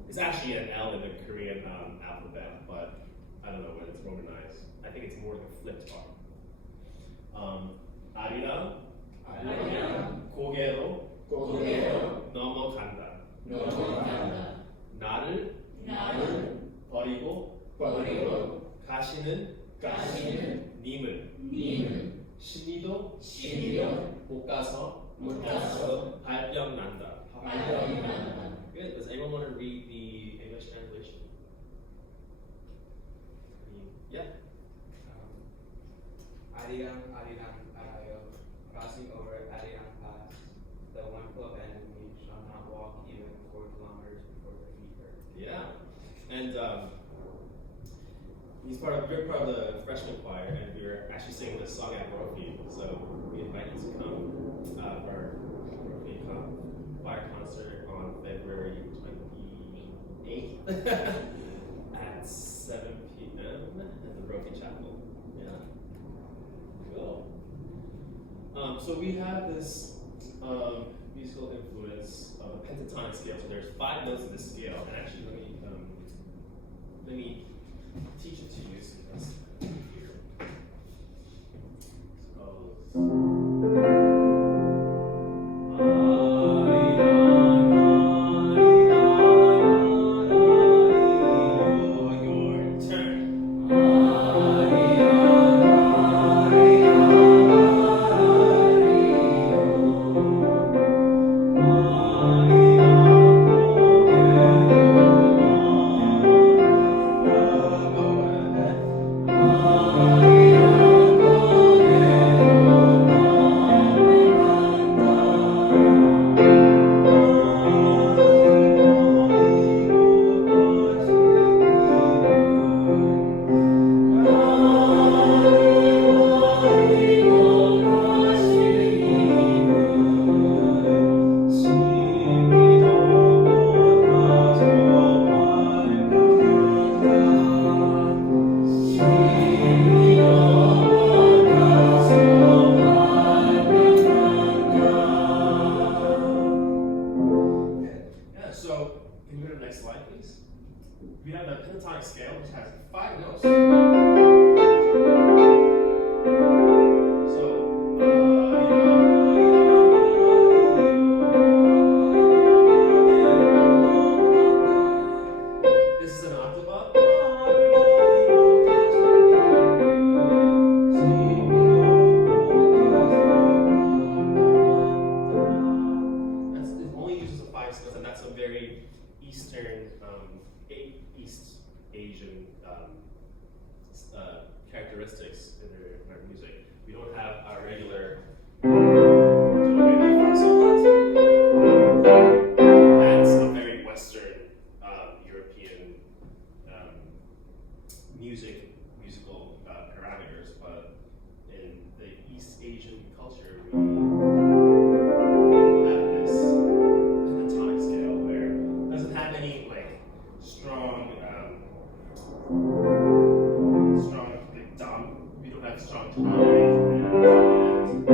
It's actually an L in the Korean alphabet, but I don't know when it's romanized. I think it's more like a flipped R. 아리랑 고개로 넘어간다. 나를 버리고 가시는 님을 신이도 못 가서 발병 난다. Good. Does anyone want to read the English translation? Yeah. Arirang arayo, crossing over Arirang Pass, the one who abandoned me shall not walk even 4 kilometers before their feet hurt. Yeah. And he's you're part of the freshman choir, and we were actually singing this song at Brophy. So we invite you to come for our Brophy choir concert on February 28th at 7 p.m. at the Brophy Chapel. Yeah. Cool. So we have this musical influence of a pentatonic scale. So there's 5 notes in this scale, and actually let me teach it to you so that's here. Your turn. So, can you go to the next slide, please? We have the pentatonic scale, which has 5 notes. This is an octave. It only uses the 5 scales, and that's a very Eastern, East Asian characteristics in our music. We don't have our regular that's a very Western European musical parameters, but in the East Asian culture, we have this pentatonic scale where it doesn't have any like strong we don't have strong time and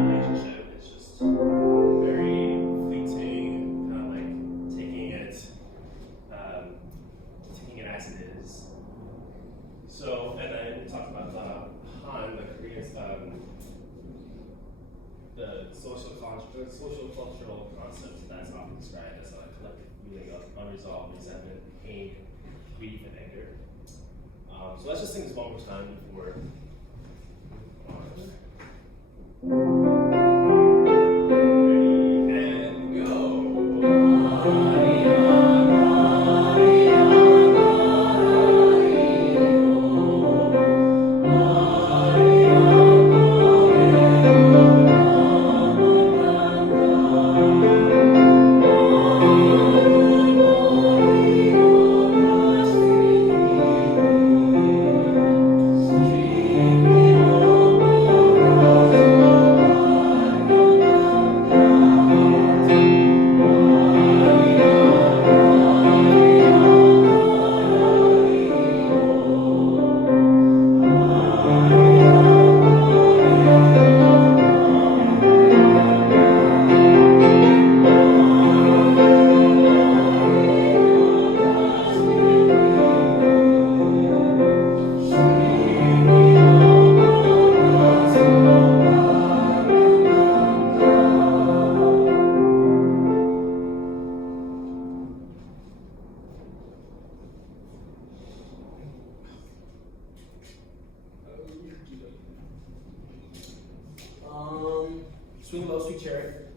relationship. It's just very fleeting, kind of like taking it as it is. So, and then we talked about the Han, the Koreans, the social cultural concepts that's often described as a collective feeling of unresolved resentment, pain, grief, and anger. So let's just sing this one more time before we move on. Ready, and go. Thank you. Chariot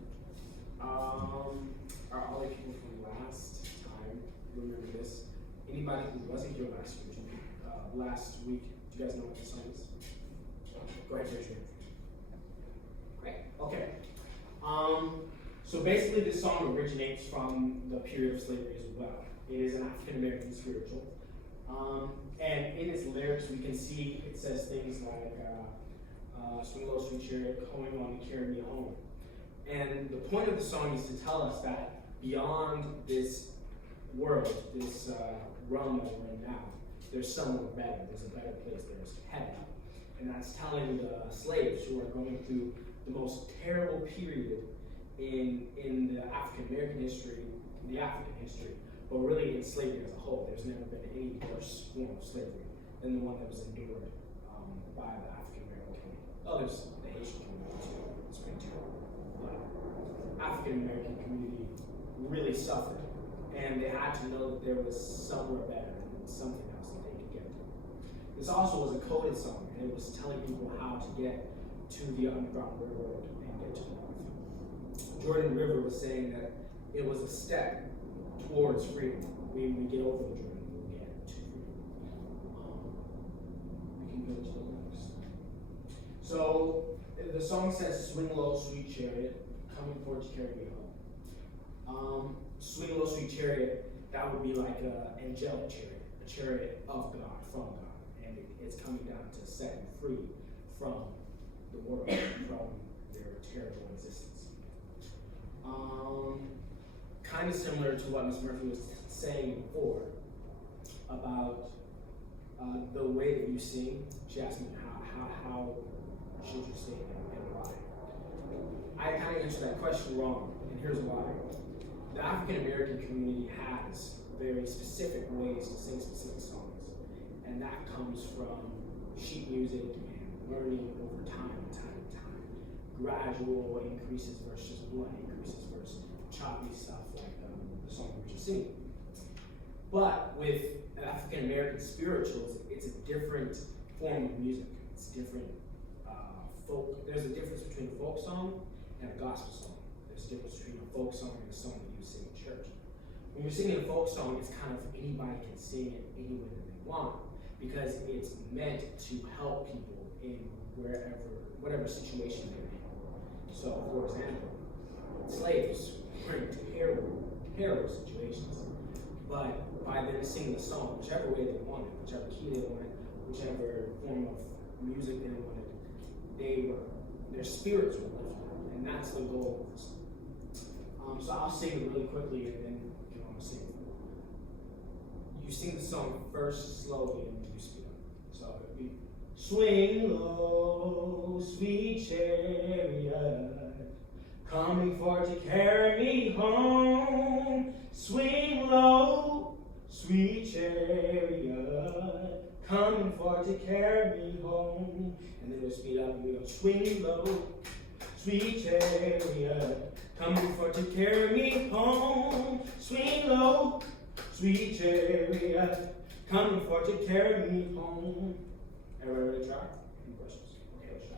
are all the people from last time. Remember this? Anybody who wasn't here last week, do you guys know what this song is? Go ahead, raise your hand. Great. Okay. So basically, this song originates from the period of slavery as well. It is an African American spiritual. And in its lyrics, we can see it says things like, swing low, sweet chariot, going on to carry me home. And the point of the song is to tell us that beyond this world, this realm that we're in now, there's somewhere better. There's a better place. There's heaven. And that's telling the slaves who are going through the most terrible period in the African American history, the African history, but really in slavery as a whole. There's never been any worse form of slavery than the one that was endured by the African American community. Others, the Haitian community too, it's been terrible. But African American community really suffered, and they had to know that there was somewhere better and something else that they could get to. This also was a coded song, and it was telling people how to get to the Underground Railroad and get to the north. Jordan River was saying that it was a step towards freedom. When we get over the Jordan, we'll get to freedom. We can go to the next. So the song says, "Swing low, sweet chariot, coming forward to carry me home." Swing low, sweet chariot, that would be like an angelic chariot, a chariot of God, from God, and it's coming down to set you free from the world, from their terrible existence. Kind of similar to what Ms. Murphy was saying before about the way that you sing. She asked me how should you sing and why. I kind of answered that question wrong, and here's why. The African American community has very specific ways to sing specific songs, and that comes from sheet music and learning over time and time and time. Gradual increases versus one increases versus choppy stuff like the song we were just singing. But with African American spirituals, it's a different form of music. It's different folk. There's a difference between a folk song and a gospel song. There's a difference between a folk song and a song that you sing in church. When you're singing a folk song, it's kind of anybody can sing it any way that they want, because it's meant to help people in whatever situation they're in. So, for example, slaves were in terrible situations, but by them singing the song, whichever way they wanted, whichever key they wanted, whichever form of music they wanted, their spirits were lifted, and that's the goal of this. So I'll sing it really quickly, and then I'll sing it. You sing the song first slowly, and then you speed up. So it'll be, swing low, sweet chariot, coming forward to carry me home. Swing low, sweet chariot, coming forward to carry me home. And then we'll speed up and we'll swing low, sweet chariot, coming forward to carry me home. Swing low, sweet chariot, coming forward to carry me home. Everybody ready to try? Any questions? Okay, let's try.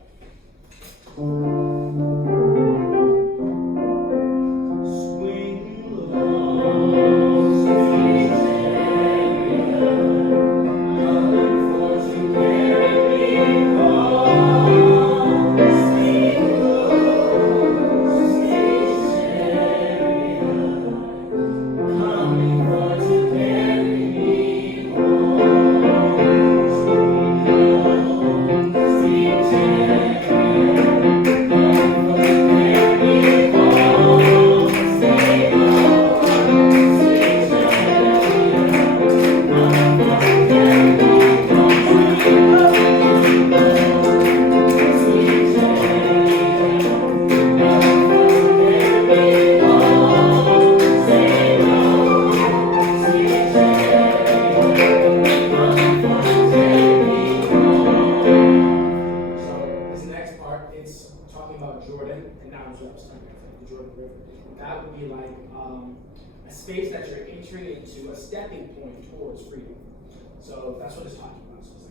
Space that you're entering into, a stepping point towards freedom. So that's what it's talking about. So it's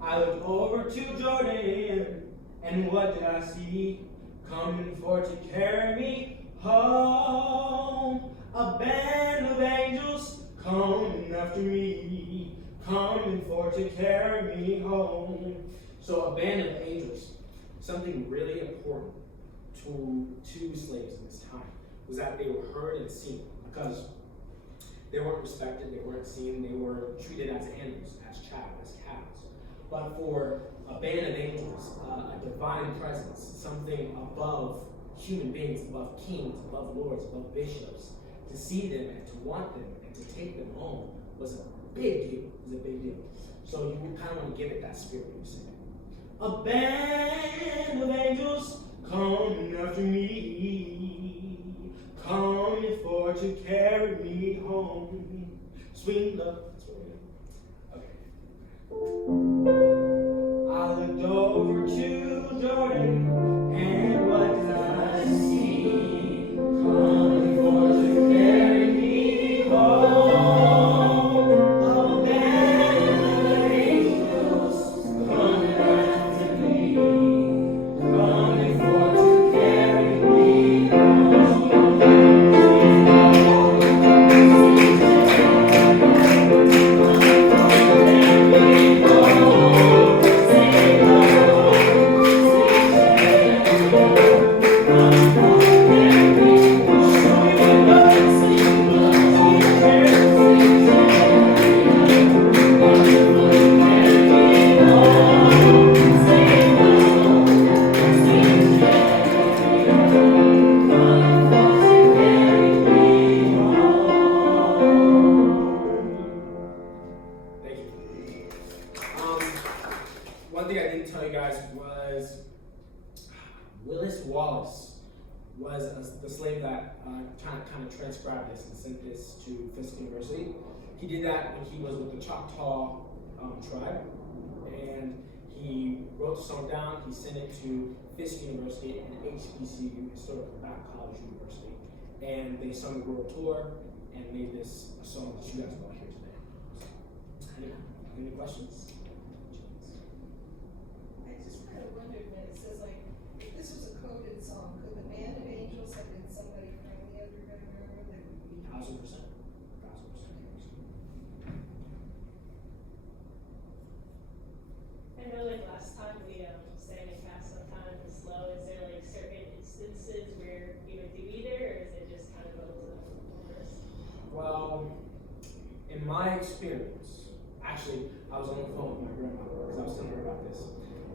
like, I looked over to Jordan, and what did I see? coming for to carry me home. A band of angels coming after me, coming for to carry me home. So a band of angels, something really important to slaves in this time was that they were heard and seen, because they weren't respected, they weren't seen, they were treated as animals, as cattle, as cows. But for a band of angels, a divine presence, something above human beings, above kings, above lords, above bishops, to see them and to want them and to take them home was a big deal. It was a big deal. So you kind of want to give it that spirit you sing. A band of angels coming after me, coming for to carry me home. Sweet love. Okay. I looked over to Jordan, and what did I see? Coming for to carry me home. A band of angels coming after me, coming for to carry me home. One thing I didn't tell you guys was Willis Wallace was the slave that kind of transcribed this and sent this to Fisk University. He did that when he was with the Choctaw tribe, and he wrote the song down. He sent it to Fisk University and HBCU, Historical Black College University, and they sung a world tour and made this a song that you guys will hear today. Any questions? I just kind of wondered when it says, like, if this was a coded song, could the band of angels have been somebody from the Underground Railroad that would be? 1,000%. 1,000%. I know, like last time we sang and cast sometimes it's slow. Is there like certain instances where you would do either, or is it just kind of go to the chorus? Well, in my experience, actually, I was on the phone with my grandmother because I was telling her about this,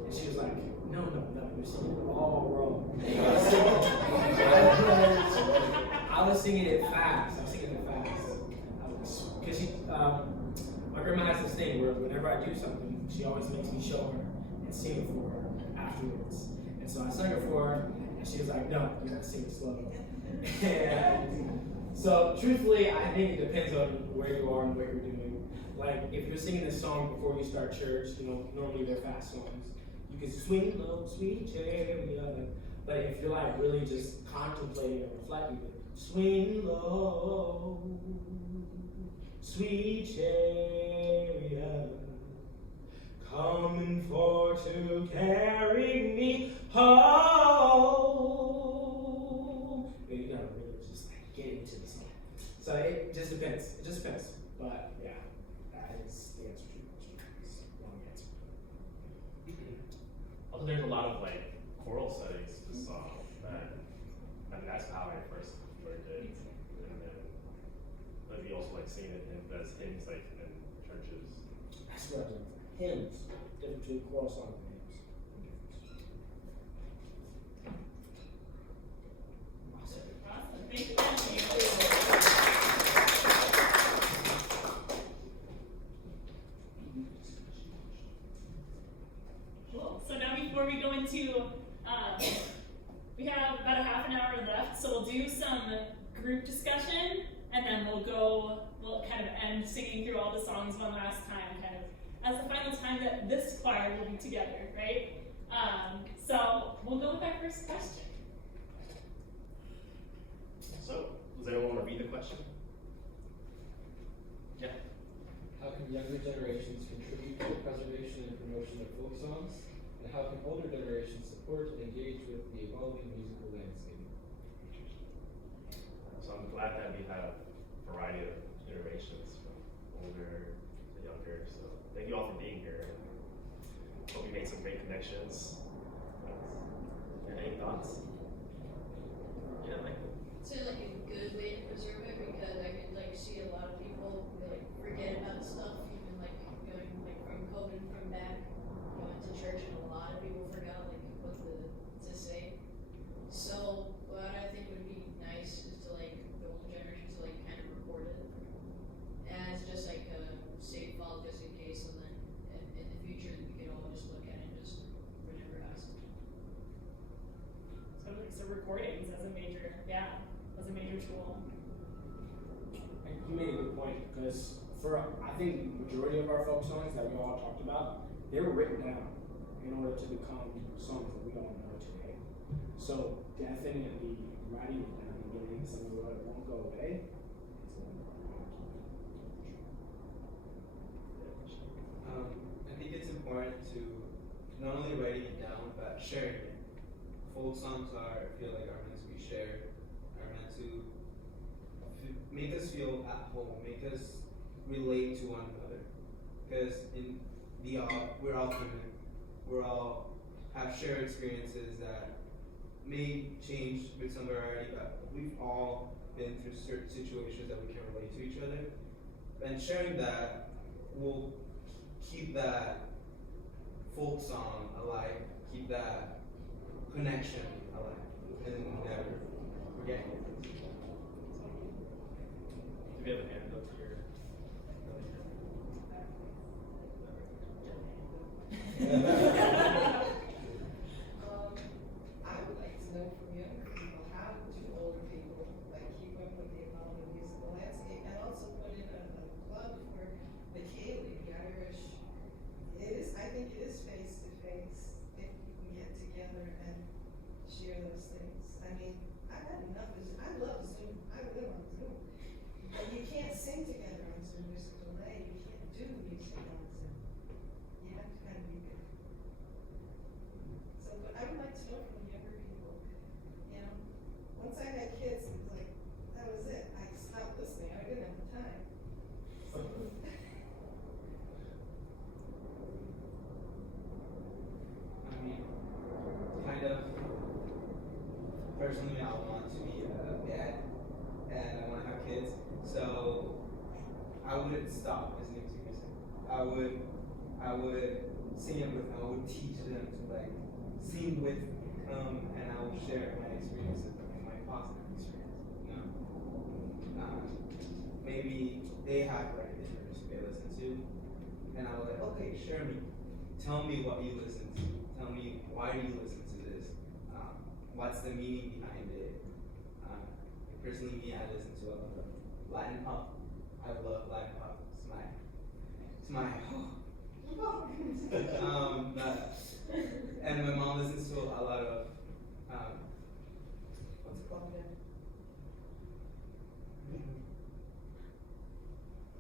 and she was like, "No, you're singing it all wrong." I was singing it fast. Because my grandma has this thing where whenever I do something, she always makes me show her and sing it for her afterwards. And so I sang it for her, and she was like, "No, you gotta sing it slow." And so, truthfully, I think it depends on where you are and what you're doing. Like, if you're singing this song before you start church, normally they're fast songs. You can swing low, sweet chariot. But if you're like really just contemplating and reflecting, swing low, sweet chariot, coming for to carry me home. You gotta really just get into the song. So it just depends. But yeah, that is the answer to your question. It's a long answer. Also, there's a lot of like choral settings to the song, and that's how I first learned it. And then, but we also like sing it as hymns, like in churches. That's what I was doing. Hymns, different between choral songs and hymns. Awesome. Thank you. Cool. So now before we go into, we have about a half an hour left, so we'll do some group discussion, and then we'll kind of end singing through all the songs one last time, kind of as the final time that this choir will be together, right? So we'll go with our first question. So, does anyone want to read the question? Yeah. How can younger generations contribute to the preservation and promotion of folk songs? And how can older generations support and engage with the evolving musical landscape? So I'm glad that we have a variety of generations from older to younger. So thank you all for being here. Hope we made some great connections. Any thoughts? Yeah, Mike. It's like a good way to preserve it because I could like see a lot of people like forget about stuff, even like going like from COVID from back going to church, and a lot of people forgot like what to say. So what I think would be nice is to like the older generation to like kind of record it as just like a safe file just in case, and then in the future we could all just look at it and just remember us. So recordings as a major, as a major tool. And you made a good point because for I think the majority of our folk songs that we all talked about, they were written down in order to become songs that we all know today. So definitely writing it down and getting something where it won't go away. I think it's important to not only writing it down, but sharing it. Folk songs I feel like are meant to be shared, are meant to make us feel at home, make us relate to one another. Because we're all human, we're all have shared experiences that may change with some variety, but we've all been through certain situations that we can relate to each other. And sharing that will keep that folk song alive, keep that connection alive, and never forget it. Do we have a hand up here? I would like to know from younger people, how do older people like keep up with the evolving musical landscape, and also put in a plug for the Kaylee, the Irish. I think it is face to face if we can get together and share those things. I mean, I've had enough of Zoom. I love Zoom. I live on Zoom. But you can't sing together on Zoom. There's a delay. You can't do music on Zoom. You have to kind of be there. So, but I would like to know from the younger people, you know, once I had kids, it was like, that was it. I stopped listening. I didn't have the time. So, I mean, kind of, personally, I want to be a dad, and I want to have kids, so I wouldn't stop listening to music. I would sing it with them, I would teach them to like, sing with them, and I will share my experiences with them, my positive experience, you know? Maybe they have recognition music they listen to, and I was like, okay, share me. Tell me what you listen to. Tell me why do you listen to this? What's the meaning behind it? Personally, me, I listen to a lot of Latin pop. I love Latin pop. It's my and my mom listens to a lot of what's it called again?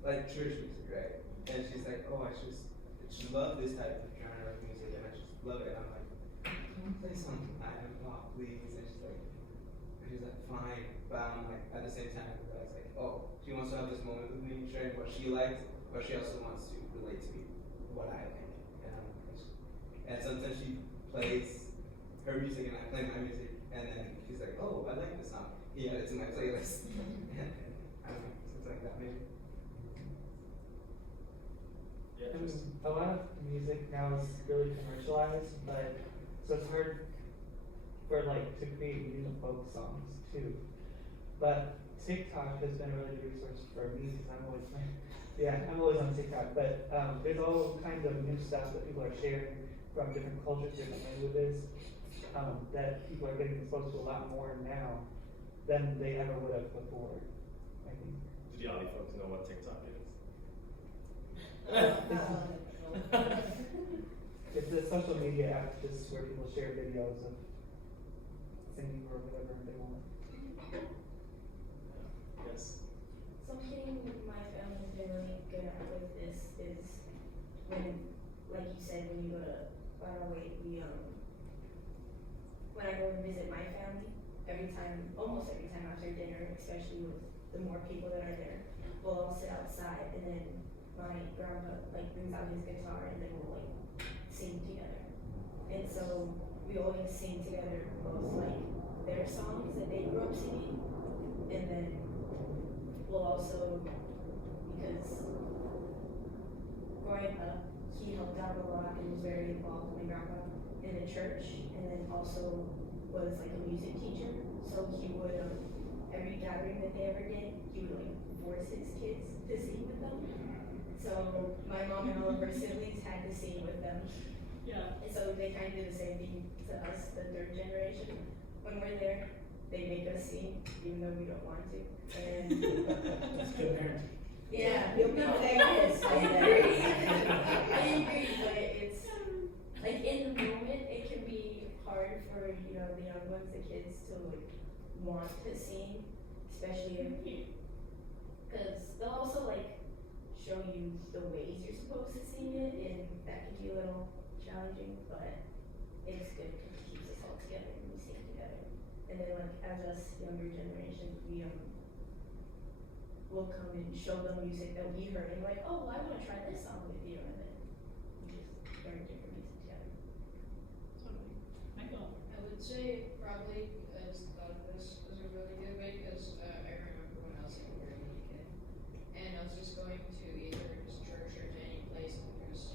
Like church music, right? And she's like, oh, she loves this type of genre of music, and I just love it. And I'm like, can we play some Latin pop, please? And she's like, fine. But I'm like, at the same time, I was like, oh, she wants to have this moment with me, sharing what she likes, but she also wants to relate to me, what I like. And sometimes she plays her music and I play my music, and then she's like, oh, I like this song. Yeah, it's in my playlist. And I don't know, something like that maybe. Yeah, A lot of music now is really commercialized, but so it's hard for like to create new folk songs too. But TikTok has been a really good resource for me because I'm always on TikTok. But there's all kinds of new stuff that people are sharing from different cultures, different languages, that people are getting exposed to a lot more now than they ever would have before, I think. Do the Ollie folks know what TikTok is? It's a social media app just where people share videos of singing or whatever they want. Yes. Something my family's been really good at with this is when, like you said, when you go to away, when I go to visit my family, almost every time after dinner, especially with the more people that are there, we'll all sit outside, and then my grandpa brings out his guitar, and then we'll sing together. And so we always sing together both their songs that they grew up singing, and then we'll also, because growing up, he helped out a lot and was very involved with my grandpa in the church, and then also was a music teacher. So he would, every gathering that they ever did, he would force his kids to sing with them. So my mom and all of her siblings had to sing with them. Yeah. And so they kind of do the same thing to us, the third generation. When we're there, they make us sing, even though we don't want to. And That's good parenting. yeah, You'll be no, thankful I agree. I agree, but it's in the moment it can be hard for the young ones, the kids, to want to sing, especially because they'll also show you the ways you're supposed to sing it, and that can be a little challenging, but it's good because it keeps us all together and we sing together. And then as us younger generation, we will come and show them music that we heard and oh, I want to try this song with you, and then we just learn different music together. Totally. Michael. I would say probably thought of this as a really good way because I remember when I was a very little kid, and I was just going to either just church or to any place, and there's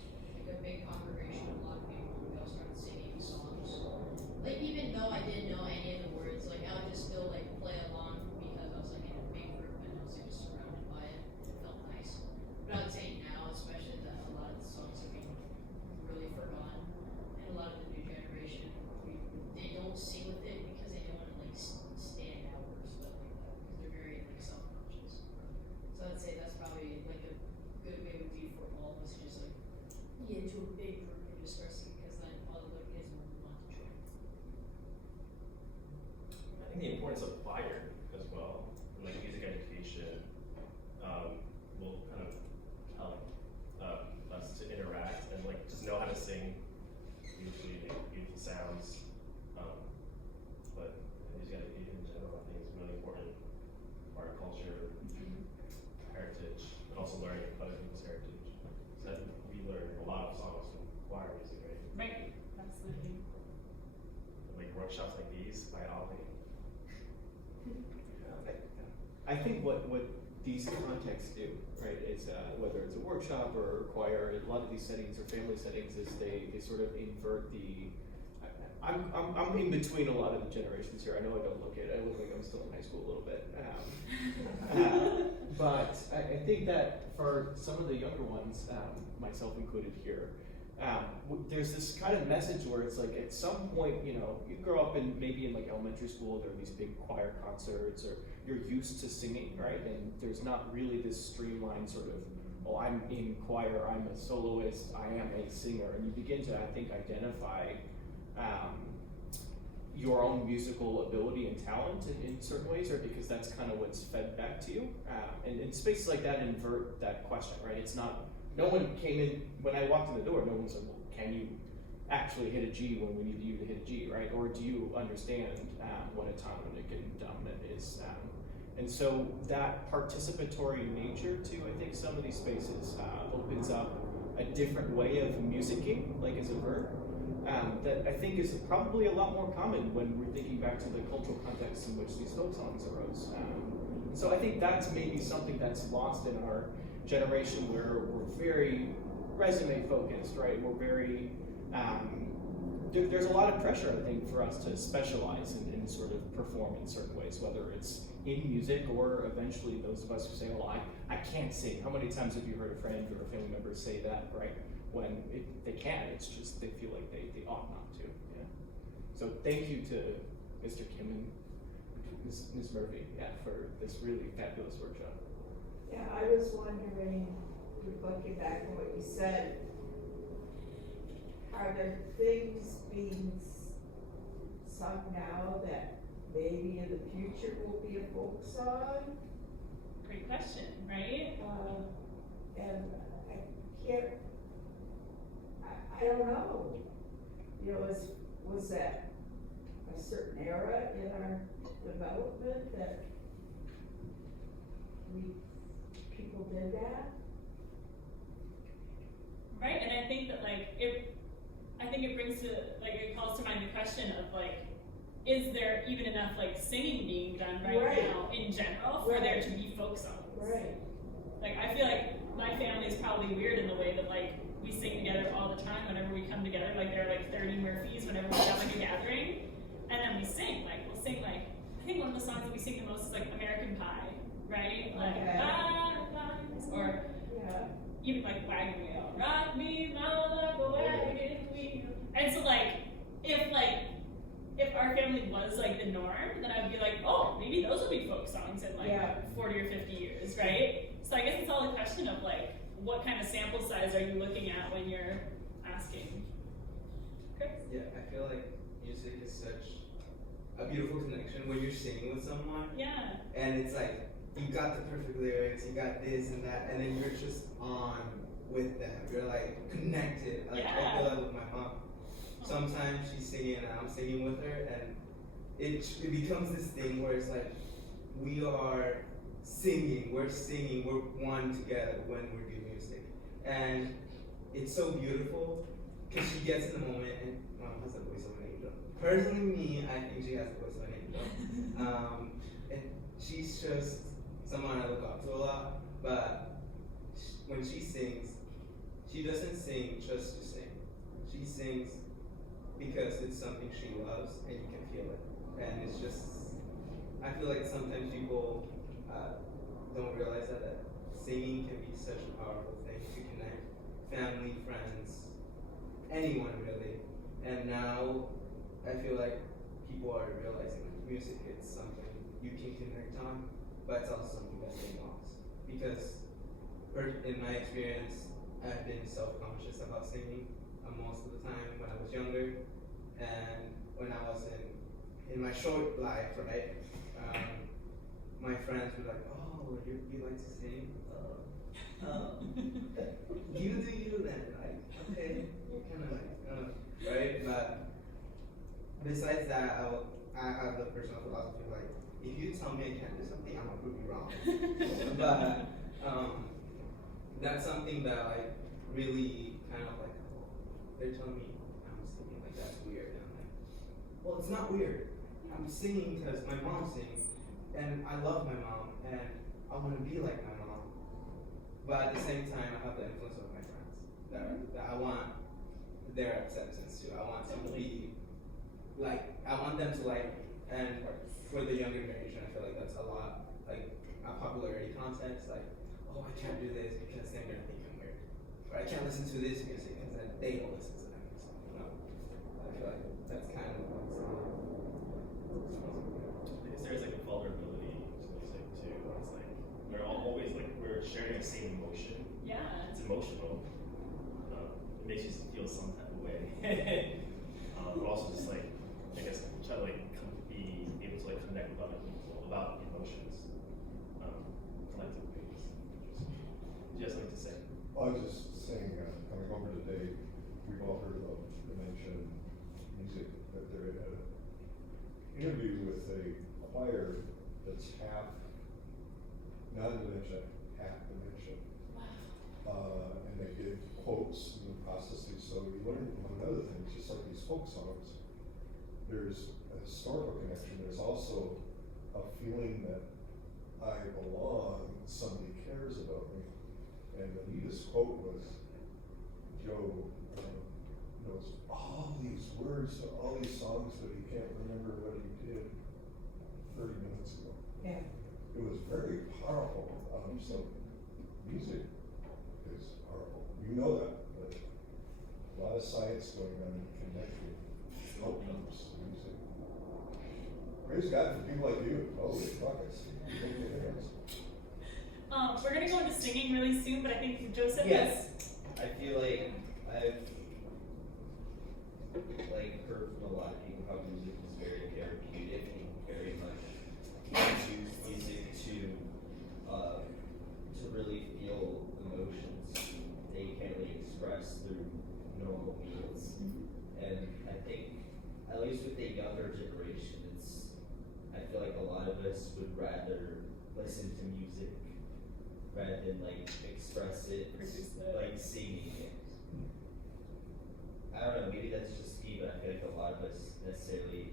a big congregation, a lot of people, and we all started singing songs. Even though I didn't know any of the words, I would just still play along because I was in a big group and I was just surrounded by it. It felt nice. But I would say now, especially that a lot of the songs have been really forgotten, and a lot of the new generation, they don't sing with it because they don't want to stand out or stuff like that because they're very self-conscious. So I'd say that's probably a good way would be for all of us to just get into a big group and just start singing because then all the little kids will want to join. I think the importance of choir as well, and music education, will kind of help us to interact and just know how to sing beautiful sounds. But music education in general, I think, is really important for our culture, heritage, and also learning other people's heritage. So that we learn a lot of songs from choir music, right? Right. Absolutely. Workshops like these by Ollie. I think what these contexts do, right, is whether it's a workshop or choir, a lot of these settings or family settings, is they sort of invert the. I'm in between a lot of the generations here. I know I don't look it. I look like I'm still in high school a little bit. But I think that for some of the younger ones, myself included here, there's this kind of message where it's at some point, you grow up maybe in elementary school, there are these big choir concerts, or you're used to singing, right? And there's not really this streamlined sort of, oh, I'm in choir, I'm a soloist, I am a singer, and you begin to, I think, identify your own musical ability and talent in certain ways, or because that's kind of what's fed back to you. And spaces like that invert that question, right? It's not, no one came in, when I walked in the door, no one said, well, can you actually hit a G when we need you to hit a G, right? Or do you understand what a tonic and dominant is? And so that participatory nature to, I think, some of these spaces opens up a different way of musicking, as a verb, that I think is probably a lot more common when we're thinking back to the cultural context in which these folk songs arose. So I think that's maybe something that's lost in our generation, where we're very resume focused, right? We're very, there's a lot of pressure, I think, for us to specialize and sort of perform in certain ways, whether it's in music or eventually those of us who say, well, I can't sing. How many times have you heard a friend or a family member say that, right? When they can, it's just they feel like they ought not to. Yeah. So thank you to Mr. Kim and Ms. Murphy, for this really fabulous workshop. Yeah, I was wondering, reflecting back on what you said, are there things being sung now that maybe in the future will be a folk song? Great question, right? And I can't, I don't know. you know, was that a certain era in our development that people did that? Right, and I think that I think it brings to, it calls to mind the question of is there even enough singing being done right now in general for there to be folk songs? Right. I feel like my family is probably weird in the way that we sing together all the time whenever we come together. There are 30 Murphys whenever we have a gathering, and then we sing. We'll sing I think one of the songs that we sing the most is American Pie, right? Or even Wagon Wheel, rock me, mama, like a wagon wheel. And so if our family was the norm, then I would be oh, maybe those will be folk songs in 40 or 50 years, right? So I guess it's all a question of what kind of sample size are you looking at when you're asking? Chris? Yeah, I feel like music is such a beautiful connection when you're singing with someone. Yeah. And it's you got the perfect lyrics, you got this and that, and then you're just on with them. You're connected. I feel that with my mom. Sometimes she's singing and I'm singing with her, and it becomes this thing where it's we are singing, we're one together when we're doing music. And it's so beautiful because she gets in the moment, and mom has the voice of an angel. Personally, me, I think she has the voice of an angel. And she's just someone I look up to a lot, but when she sings, she doesn't sing just to sing. She sings because it's something she loves and you can feel it. And it's just, I feel like sometimes people don't realize that singing can be such a powerful thing to connect family, friends, anyone really. And now I feel like people are realizing music is something you can connect on, but it's also something that they lost. Because in my experience, I've been self-conscious about singing most of the time when I was younger, and when I was in my short life, right? My friends were oh, you like to sing? You do you then, okay, kind of right? But besides that, I have the personal philosophy if you tell me I can't do something, I'm gonna prove you wrong. But that's something that really kind of they're telling me I'm singing that's weird, and I'm well, it's not weird. I'm singing because my mom sings, and I love my mom, and I want to be like my mom. But at the same time, I have the influence of my friends that I want their acceptance too. I want them to be I want them to and for the younger generation, I feel that's a lot a popularity contest. Oh, I can't do this because they're gonna think I'm weird, or I can't listen to this music because then they will listen to that music. I feel that's kind of because there's a vulnerability to music too. It's we're always we're sharing the same emotion. Yeah. It's emotional. It makes you feel some type of way. But also just I guess try to be able to connect with other people about emotions, collectively. Do you have something to say? I was just saying, coming over today, we've all heard about dementia and music, but they're in an interview with a choir that's half non-dementia, half dementia. Wow. And they did quotes and processes, so you learn among other things, just like these folk songs, there's a historical connection, there's also a feeling that I belong, somebody cares about me. And the neatest quote was, Joe knows all these words to all these songs, but he can't remember what he did 30 minutes ago. Yeah. It was very powerful. So music is powerful. You know that, but a lot of science going on in connecting outcomes to music. Praise God for people like you. Holy buckets. We're gonna go into singing really soon, but I think Joseph Yes. I feel like I've heard from a lot of people how music is very therapeutic and very much use music to really feel emotions they can't really express through normal means. And I think, at least with the younger generation, I feel like a lot of us would rather listen to music rather than like express it, like singing it. I don't know, maybe that's just me, but I feel like a lot of us necessarily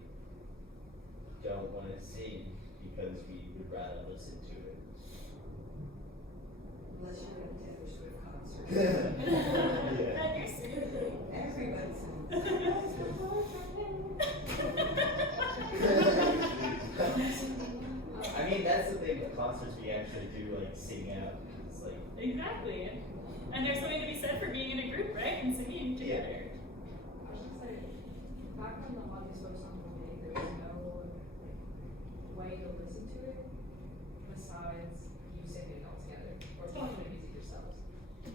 don't want to sing because we would rather listen to it. Unless you're at a Taylor Swift concert. Yeah. And you're singing. Everybody sings. I mean, that's the thing with concerts, we actually do like sing out. It's like, Exactly. And there's something to be said for being in a group, right? And singing together. I was just like, back when the Hobbies Folk song was made, there was no way to listen to it besides you singing it all together or playing the music yourselves.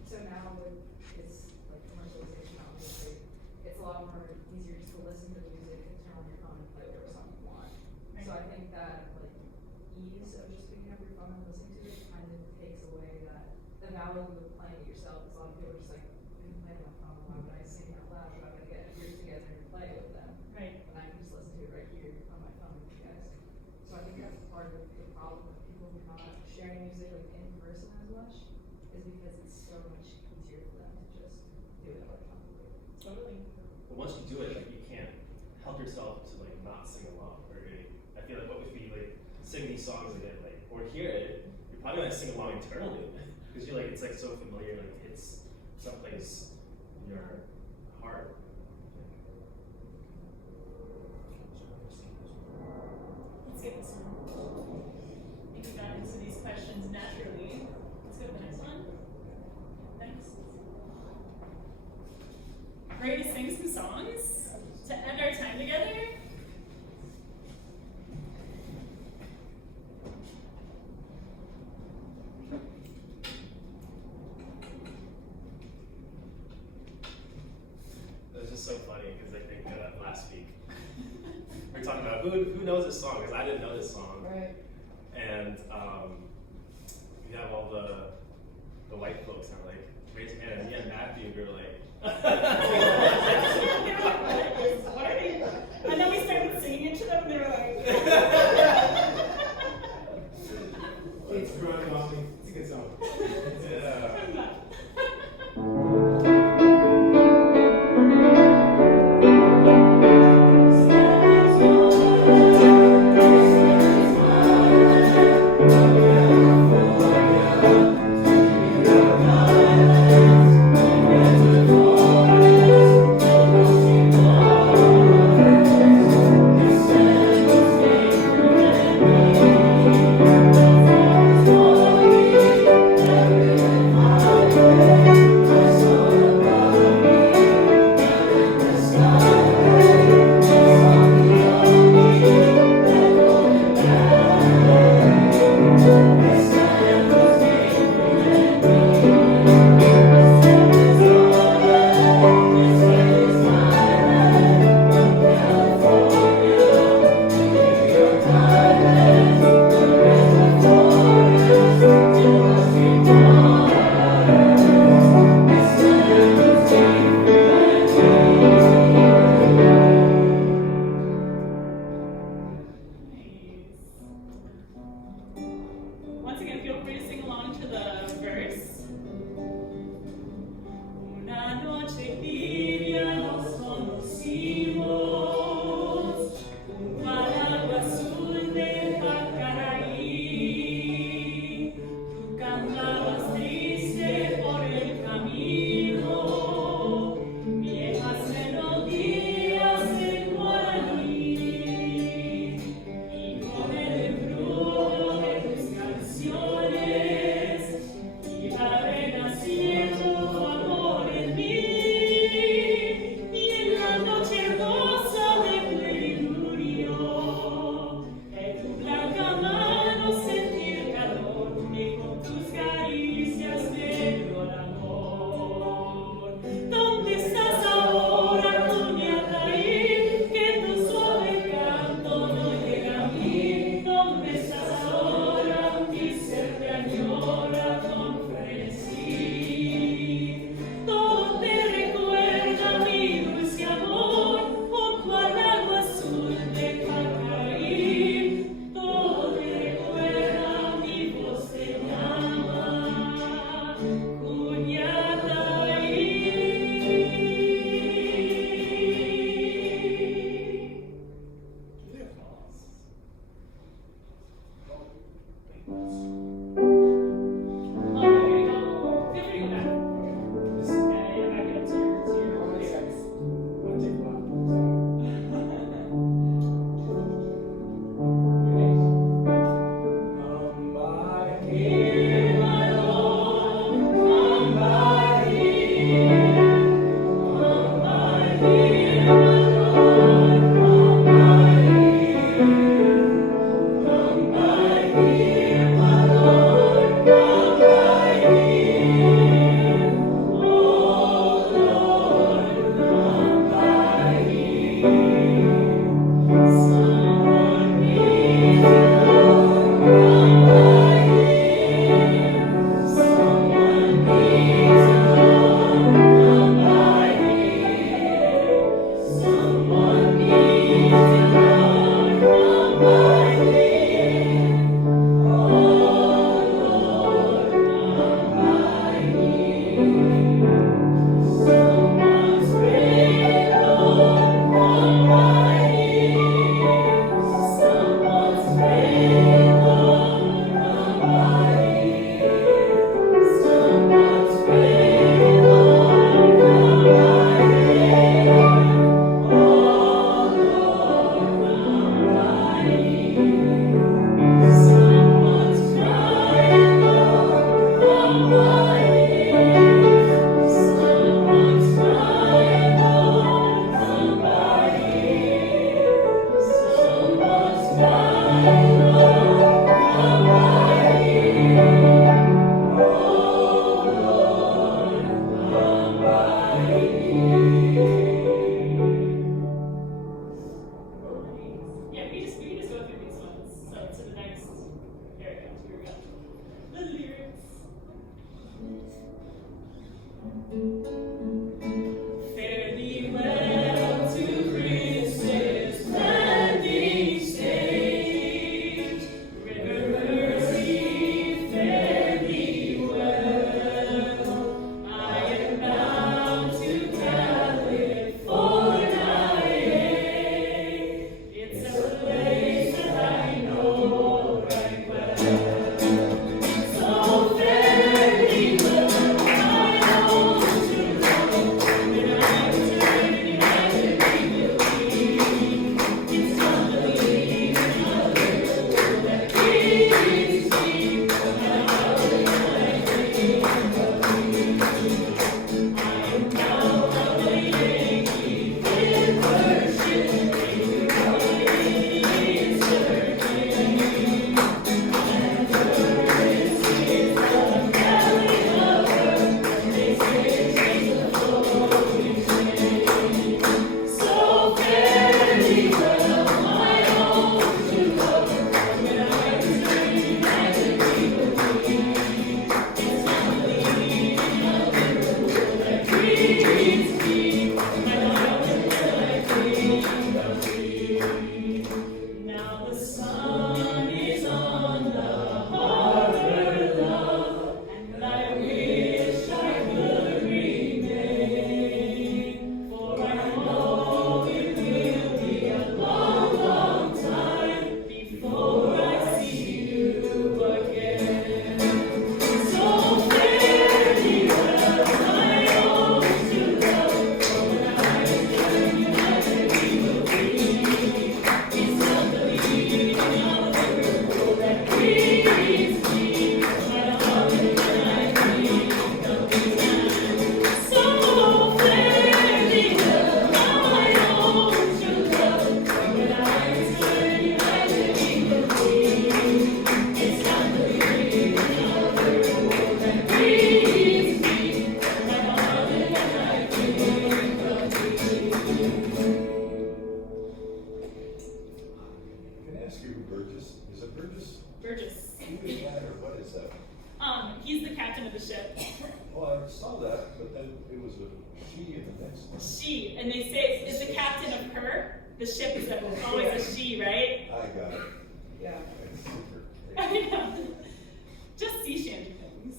So now with this like commercialization, obviously, it's a lot more easier just to listen to the music and turn on your phone and play whatever song you want. So I think that like ease of just picking up your phone and listening to it kind of takes away the value of playing it yourself. Because a lot of people are just like, I can play it on my phone. Why would I sing out loud? Why would I get ears together and play with them? Right. When I can just listen to it right here on my phone with you guys. So I think that's part of the problem with people not sharing music like in person as much, is because it's so much easier for them to just do it electronically. Totally. But once you do it, like you can't help yourself to like not sing along. Or I feel like what if we like sing these songs again, like or hear it, you're probably gonna sing along internally because you're like it's like so familiar, like it's someplace in your heart. Let's get this one. I think we got into these questions naturally. Let's go to the next one. Next. Ready to sing some songs to end our time together? It was just so funny because I think last week we were talking about who knows this song because I didn't know this song. Right. And we have all the white folks and like raise your hand and me and Matthew we were like What are they? And then we started singing it to them and they were like It's growing on me. It's a good song. yeah. Yeah. then it was a she in the next one. She, and they say it's the captain of her. The ship is always a she, right? I got it. Yeah. It's super. I know. Just sea shanty things.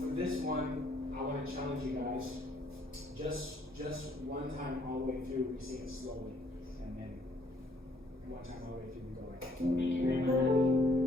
For this one, I want to challenge you guys. Just one time all the way through, we sing it slowly, and then one time all the way through, we go like. Thank you very much.